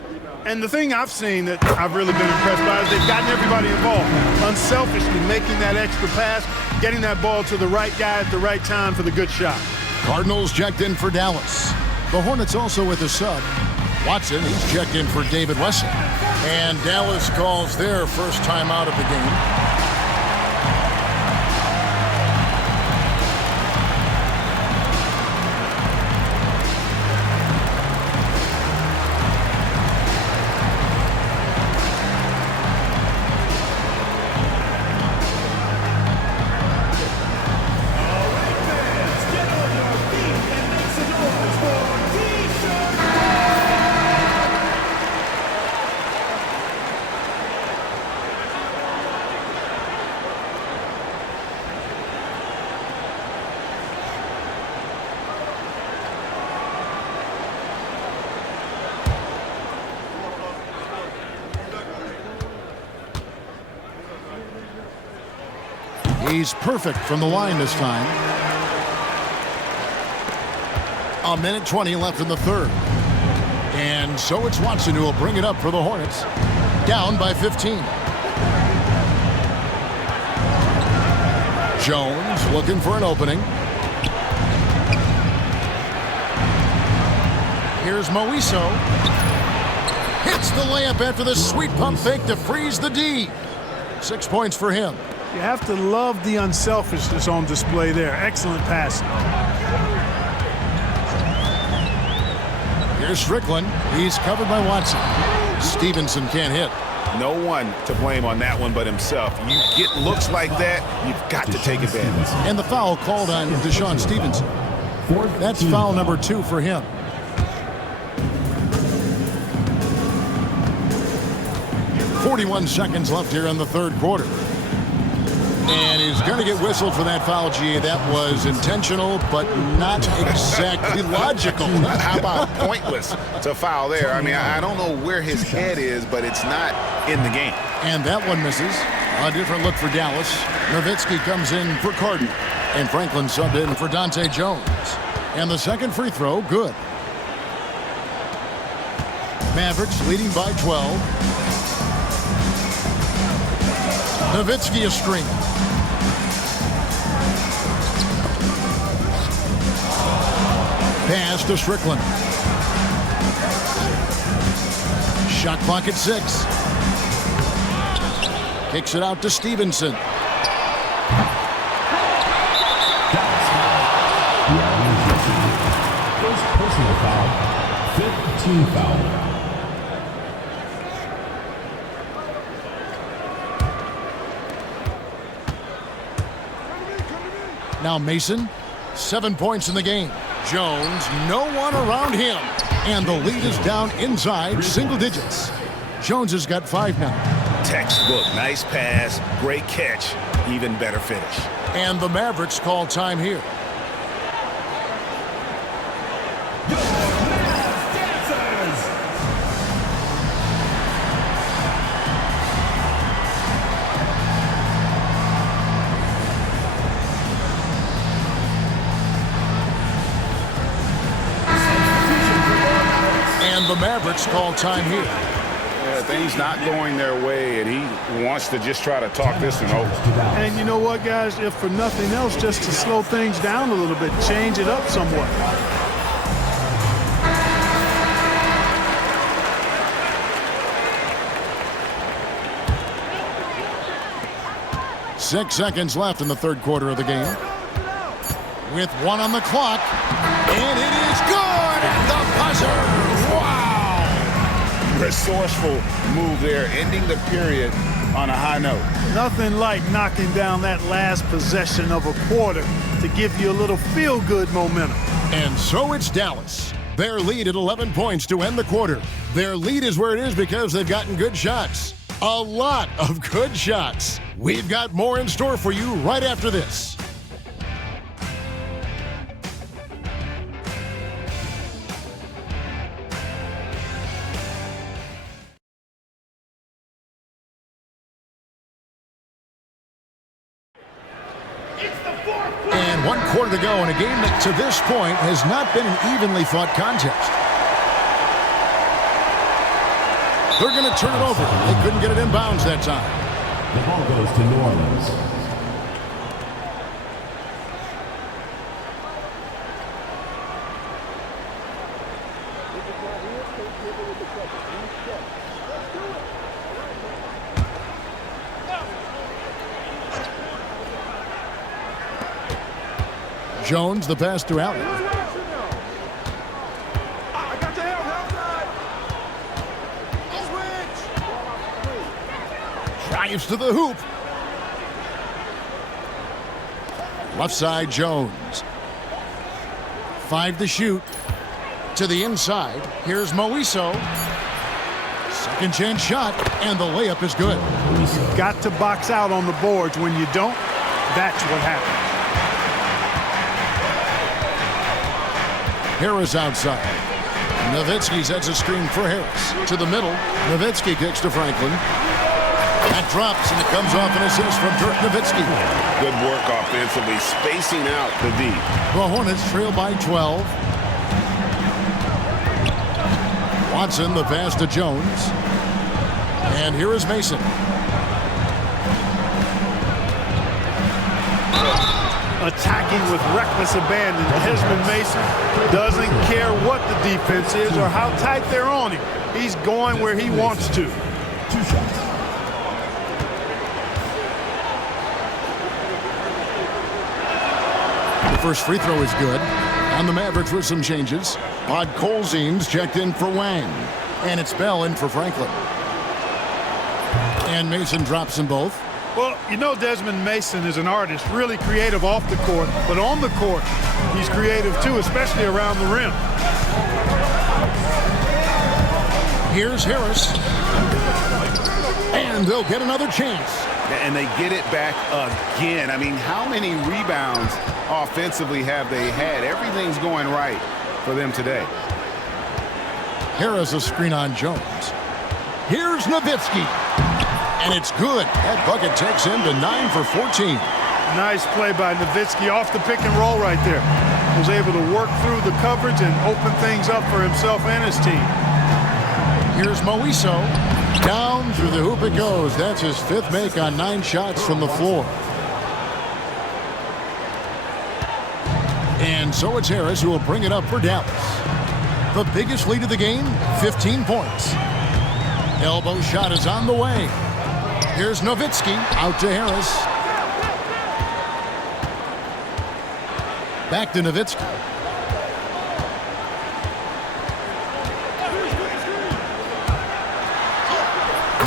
And the thing I've seen that I've really been impressed by is they've gotten everybody involved. Unselfishly making that extra pass, getting that ball to the right guy at the right time for the good shot. Cardinals checked in for Dallas. The Hornets also with a sub. Watson, he's checked in for David Wesley. And Dallas calls their first time out of the game. He's perfect from the line this time. 1:20 left in the third. And so it's Watson who will bring it up for the Hornets. Down by 15. Jones looking for an opening. Here's Moiso. Hits the layup after the sweet pump fake to freeze the D. 6 points for him. You have to love the unselfishness on display there. Excellent passing. Here's Strickland. He's covered by Watson. Stevenson can't hit. No one to blame on that one but himself. You get looks like that, you've got to take advantage. And the foul called on Deshaun Stevenson. That's foul number 2 for him. .41 seconds left here in the third quarter. And he's going to get whistled for that foul, G. That was intentional, but not exactly logical. How about pointless to foul there? I mean, I don't know where his head is, but it's not in the game. And that one misses. A different look for Dallas. Nowitzki comes in for Carden. And Franklin subbed in for Dante Jones. And the second free throw, good. Mavericks leading by 12. Nowitzki a screen. Pass to Strickland. Shot clock at 6. Kicks it out to Stevenson. First personal foul, 5th team foul. Now Mason, 7 points in the game. Jones, no one around him. And the lead is down inside single digits. Jones has got 5 now. Textbook, nice pass, great catch, even better finish. And the Mavericks call time here. And the Mavericks call time here. Yeah, things not going their way, and he wants to just try to talk this one over. And you know what, guys? If for nothing else, just to slow things down a little bit, change it up somewhat. Six seconds left in the third quarter of the game. With 1 on the clock. And it is good at the buzzer. Wow! Resourceful move there, ending the period on a high note. Nothing like knocking down that last possession of a quarter to give you a little feel-good momentum. And so it's Dallas. Their lead at 11 points to end the quarter. Their lead is where it is because they've gotten good shots. A lot of good shots. We've got more in store for you right after this. And 1 quarter to go in a game that to this point has not been an evenly fought contest. They're going to turn it over. They couldn't get it in bounds that time. The ball goes to New Orleans. Jones, the pass to Allen. Drives to the hoop. Left side, Jones. 5 to shoot. To the inside. Here's Moiso. Second chance shot, and the layup is good. You've got to box out on the boards. When you don't, that's what happens. Harris outside. Nowitzki sets a screen for Harris. To the middle. Nowitzki kicks to Franklin. That drops, and it comes off an assist from Dirk Nowitzki. Good work offensively, spacing out the D. The Hornets trail by 12. Watson, the pass to Jones. And here is Mason. Attacking with reckless abandon. Desmond Mason doesn't care what the defense is or how tight they're on him. He's going where he wants to. 2 shots. The first free throw is good. And the Mavericks with some changes. Podkolzin's checked in for Wang. And it's Bell in for Franklin. And Mason drops them both. Well, you know Desmond Mason is an artist, really creative off the court, but on the court, he's creative too, especially around the rim. Here's Harris. And they'll get another chance. And they get it back again. I mean, how many rebounds offensively have they had? Everything's going right for them today. Harris a screen on Jones. Here's Nowitzki. And it's good. That bucket takes him to 9 for 14. Nice play by Nowitzki off the pick and roll right there. Was able to work through the coverage and open things up for himself and his team. Here's Moiso. Down through the hoop it goes. That's his 5th make on 9 shots from the floor. And so it's Harris who will bring it up for Dallas. The biggest lead of the game, 15 points. Elbow shot is on the way. Here's Nowitzki out to Harris. Back to Nowitzki.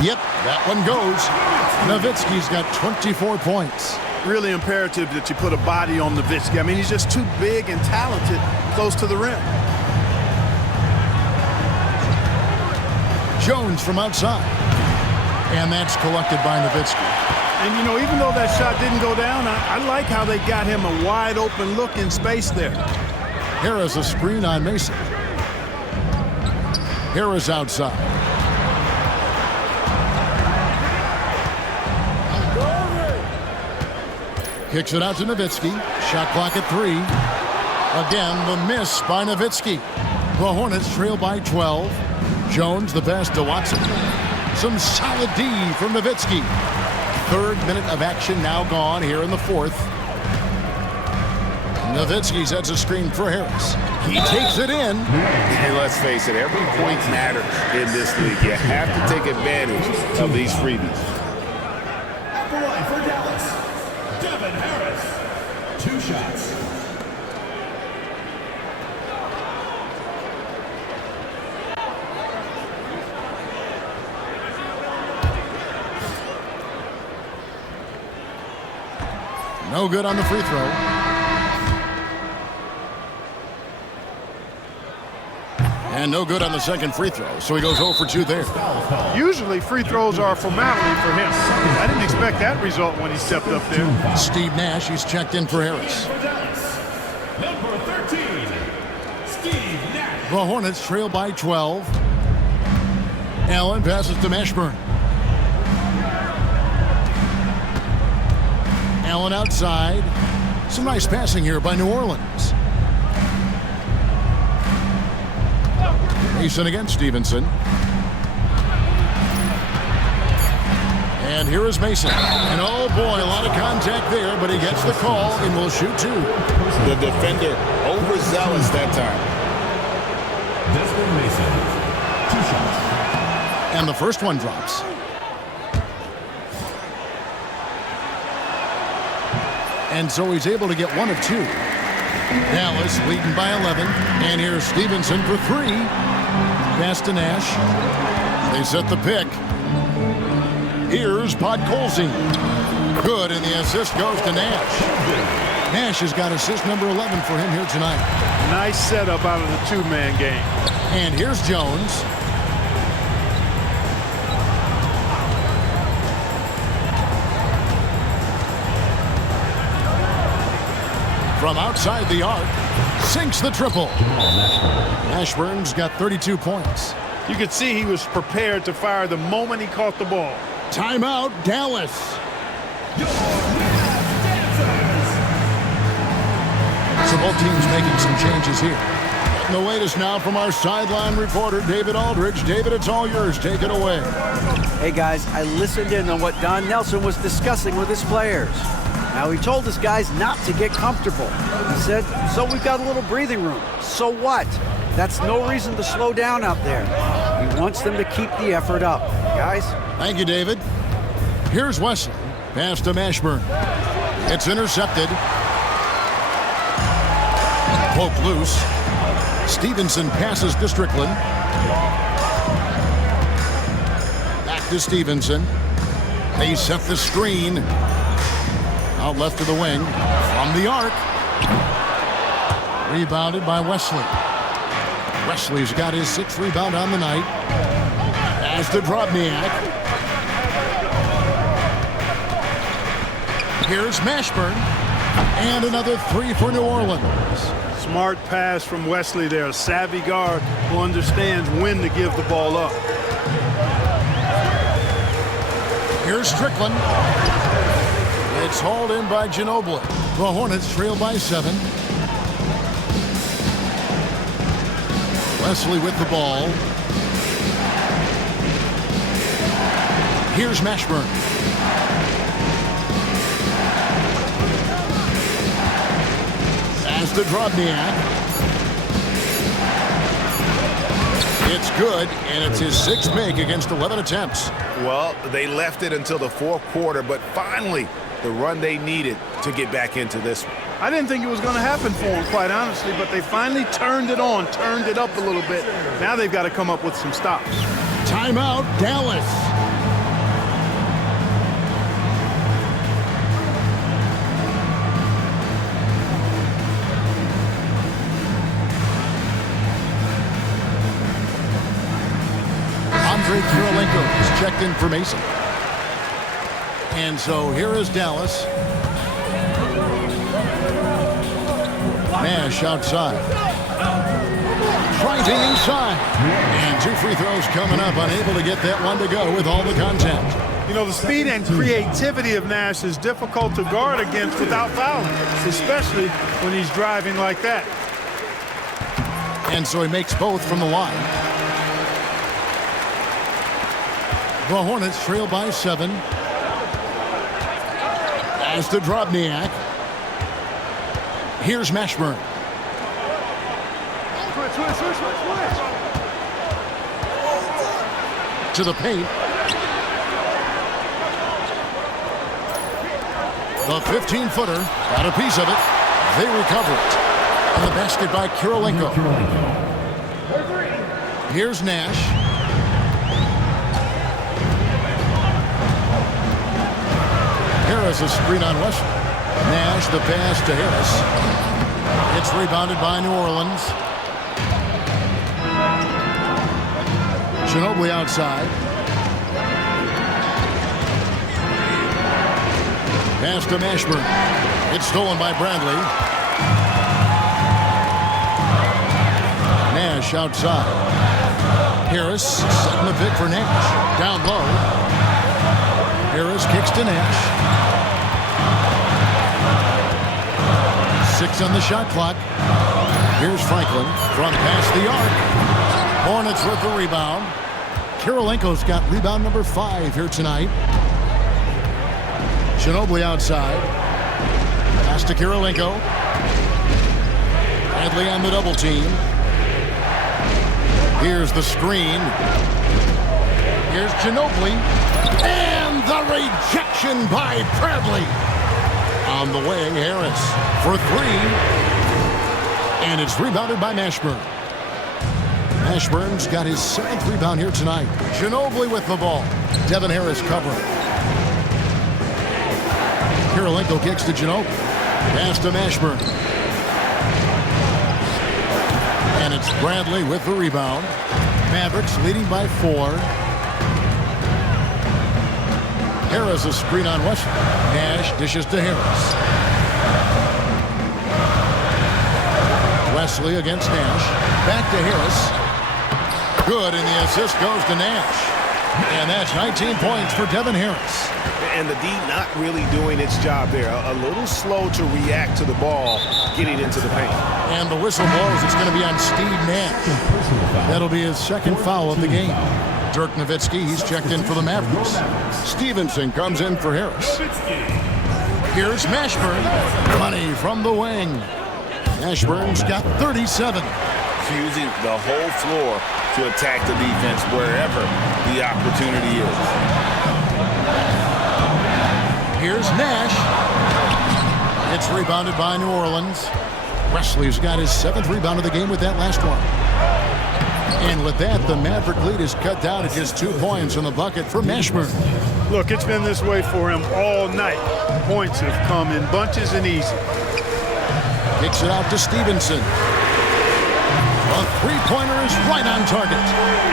Yep, that one goes. Nowitzki's got 24 points. Really imperative that you put a body on Nowitzki. I mean, he's just too big and talented close to the rim. Jones from outside. And that's collected by Nowitzki. And, you know, even though that shot didn't go down, I like how they got him a wide open look in space there. Harris a screen on Mason. Harris outside. Kicks it out to Nowitzki. Shot clock at 3. Again, the miss by Nowitzki. The Hornets trail by 12. Jones the pass to Watson. Some solid D from Nowitzki. 3rd minute of action now gone here in the 4th. Nowitzki sets a screen for Harris. He takes it in. And let's face it, every point matters in this league. You have to take advantage of these freebies. At the line for Dallas, Devin Harris. 2 shots. No good on the free throw. And no good on the second free throw, so he goes 0 for 2 there. Usually free throws are a formality for him. I didn't expect that result when he stepped up there. Steve Nash, he's checked in for Harris. Number 13, Steve Nash. The Hornets trail by 12. Allen passes to Mashburn. Allen outside. Some nice passing here by New Orleans. Mason against Stevenson. And here is Mason. And oh boy, a lot of contact there, but he gets the call and will shoot 2. The defender overzealous that time. Desmond Mason. 2 shots. And the first one drops. And so he's able to get 1 of 2. Dallas leading by 11. And here's Stevenson for 3. Pass to Nash. They set the pick. Here's Podkolzin. Good, and the assist goes to Nash. Nash has got assist number 11 for him here tonight. Nice setup out of the 2-man game. And here's Jones. From outside the arc, sinks the triple. Mashburn's got 32 points. You could see he was prepared to fire the moment he caught the ball. Timeout, Dallas. Your last dancers. So both teams making some changes here. And the latest now from our sideline reporter, David Aldridge. David, it's all yours. Take it away. Hey, guys, I listened in on what Don Nelson was discussing with his players. Now, he told his guys not to get comfortable. He said, so we've got a little breathing room. So what? That's no reason to slow down out there. He wants them to keep the effort up. Guys? Thank you, David. Here's Wesley. Pass to Mashburn. It's intercepted. Poke loose. Stevenson passes to Strickland. Back to Stevenson. They set the screen. Out left of the wing. From the arc. Rebounded by Wesley. Wesley's got his 6th rebound on the night. As to Drobniak. Here's Mashburn. And another 3 for New Orleans. Smart pass from Wesley there. A savvy guard who understands when to give the ball up. Here's Strickland. It's hauled in by Ginobili. The Hornets trail by 7. Wesley with the ball. Here's Mashburn. As to Drobniak. It's good, and it's his 6th make against 11 attempts. Well, they left it until the 4th quarter, but finally, the run they needed to get back into this one. I didn't think it was going to happen for them, quite honestly, but they finally turned it on, turned it up a little bit. Now they've got to come up with some stops. Timeout, Dallas. Andre Kirilenko has checked in for Mason. And so here is Dallas. Nash outside. Fighting inside. And 2 free throws coming up. Unable to get that one to go with all the contact. You know, the speed and creativity of Nash is difficult to guard against without fouling, especially when he's driving like that. And so he makes both from the line. The Hornets trail by 7. As to Drobniak. Here's Mashburn. To the paint. The 15-footer got a piece of it. They recover it. And the basket by Kirilenko. Here's Nash. Harris a screen on Wesley. Nash the pass to Harris. It's rebounded by New Orleans. Ginobili outside. Pass to Mashburn. It's stolen by Bradley. Nash outside. Harris setting the pick for Nash. Down low. Harris kicks to Nash. 6 on the shot clock. Here's Franklin from past the arc. Hornets with the rebound. Kirilenko's got rebound number 5 here tonight. Ginobili outside. Pass to Kirilenko. Bradley on the double team. Here's the screen. Here's Ginobili. And the rejection by Bradley. On the wing, Harris for 3. And it's rebounded by Mashburn. Mashburn's got his 7th rebound here tonight. Ginobili with the ball. Devin Harris covering. Kirilenko kicks to Ginobili. Pass to Mashburn. And it's Bradley with the rebound. Mavericks leading by 4. Harris a screen on Wesley. Nash dishes to Harris. Wesley against Nash. Back to Harris. Good, and the assist goes to Nash. And that's 19 points for Devin Harris. And the D not really doing its job there. A little slow to react to the ball getting into the paint. And the whistle blows. It's going to be on Steve Nash. That'll be his second foul of the game. Dirk Nowitzki, he's checked in for the Mavericks. Stevenson comes in for Harris. Here's Mashburn. Money from the wing. Mashburn's got 37. Using the whole floor to attack the defense wherever the opportunity is. Here's Nash. It's rebounded by New Orleans. Wesley's got his 7th rebound of the game with that last one. And with that, the Maverick lead is cut down to just 2 points in the bucket for Mashburn. Look, it's been this way for him all night. Points have come in bunches and easy. Kicks it out to Stevenson. A three-pointer is right on target.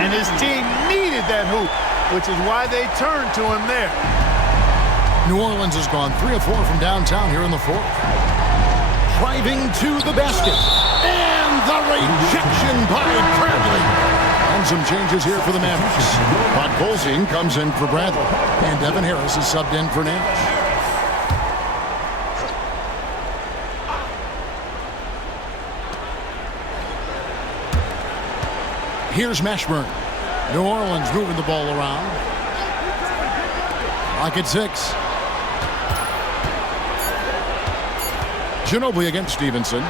And his team needed that hoop, which is why they turned to him there. New Orleans has gone 3 of 4 from downtown here in the 4th. Driving to the basket. And the rejection by Bradley. And some changes here for the Mavericks. But Golzine comes in for Bradley. And Devin Harris is subbed in for Nash. Here's Mashburn. New Orleans moving the ball around. Clock at 6. Ginobili against Stevenson.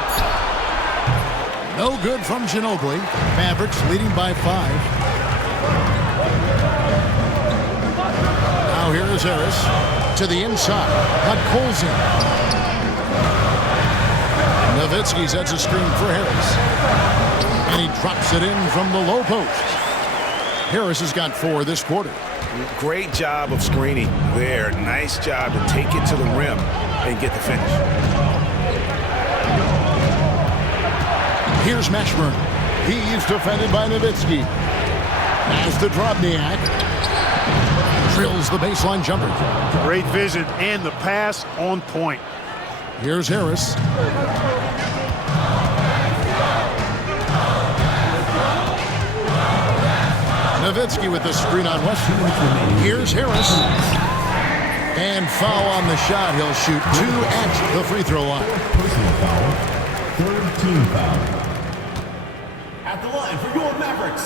No good from Ginobili. Mavericks leading by 5. Now here is Harris to the inside. Got Golzine. Nowitzki sets a screen for Harris. And he drops it in from the low post. Harris has got 4 this quarter. Great job of screening there. Nice job to take it to the rim and get the finish. Here's Mashburn. He's defended by Nowitzki. As to Drobniak. Drills the baseline jumper. Great vision and the pass on point. Here's Harris. Nowitzki with the screen on Western. Here's Harris. And foul on the shot. He'll shoot 2 at the free throw line. Personal foul. 3rd team foul. At the line for your Mavericks,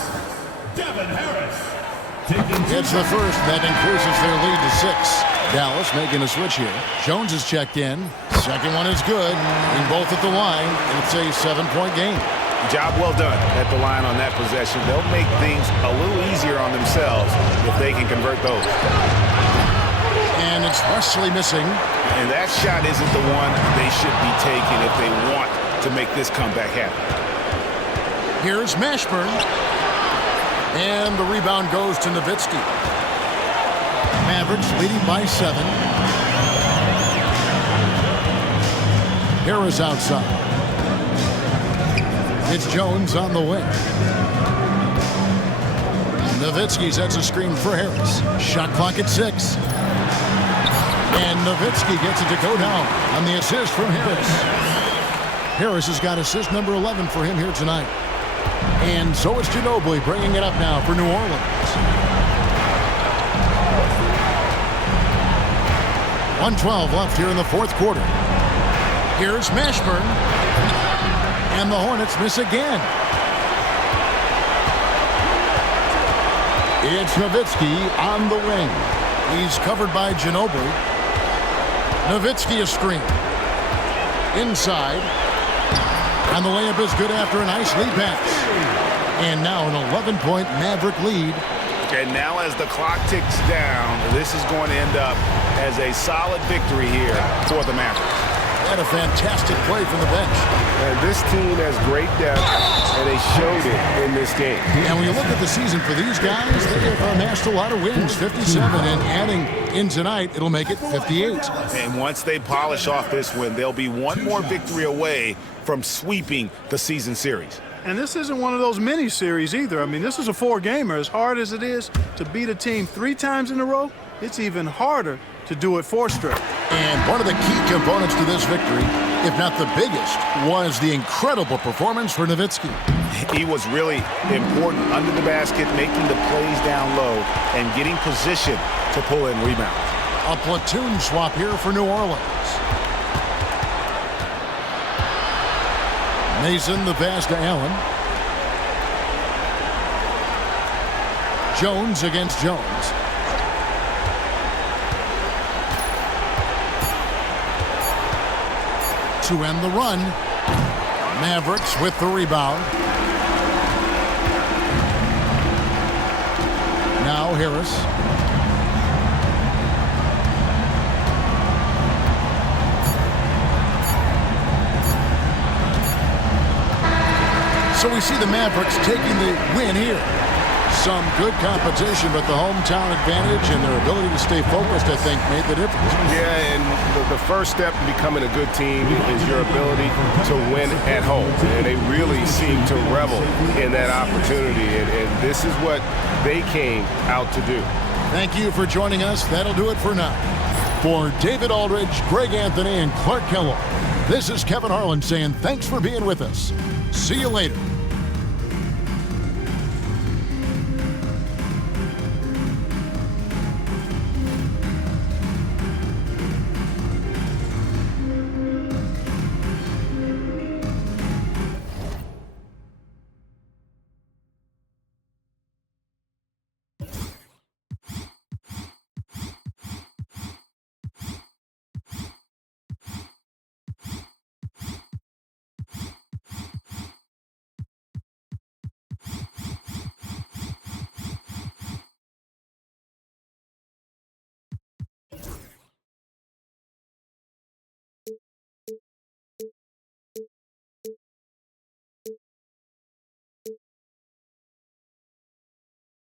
Devin Harris. It's the first that increases their lead to 6. Dallas making a switch here. Jones is checked in. Second one is good. In both at the line. It's a 7-point game. Job well done at the line on that possession. They'll make things a little easier on themselves if they can convert those. And it's Wesley missing. And that shot isn't the one they should be taking if they want to make this comeback happen. Here's Mashburn. And the rebound goes to Nowitzki. Mavericks leading by 7. Harris outside. It's Jones on the wing. Nowitzki sets a screen for Harris. Shot clock at 6. And Nowitzki gets it to go down on the assist from Harris. Harris has got assist number 11 for him here tonight. And so is Ginobili bringing it up now for New Orleans. 1:12 left here in the 4th quarter. Here's Mashburn. And the Hornets miss again. It's Nowitzki on the wing. He's covered by Ginobili. Nowitzki a screen. Inside. And the layup is good after a nice lead pass. And now an 11-point Maverick lead. And now as the clock ticks down, this is going to end up as a solid victory here for the Mavericks. And a fantastic play from the bench. And this team has great depth, and they showed it in this game. And when you look at the season for these guys, they have amassed a lot of wins, 57, and adding in tonight, it'll make it 58. And once they polish off this win, they'll be one more victory away from sweeping the season series. And this isn't one of those mini series either. I mean, this is a 4-gamer. As hard as it is to beat a team 3 times in a row, it's even harder to do it 4 straight. And one of the key components to this victory, if not the biggest, was the incredible performance for Nowitzki. He was really important under the basket, making the plays down low and getting position to pull in rebounds. A platoon swap here for New Orleans. Mason, the pass to Allen. Jones against Jones. To end the run. Mavericks with the rebound. Now Harris. So we see the Mavericks taking the win here. Some good competition, but the hometown advantage and their ability to stay focused, I think, made the difference. Yeah, and the first step in becoming a good team is your ability to win at home. And they really seem to revel in that opportunity, and this is what they came out to do. Thank you for joining us. That'll do it for now. For David Aldridge, Greg Anthony, and Clark Kellogg, this is Kevin Harlan saying thanks for being with us. See you later.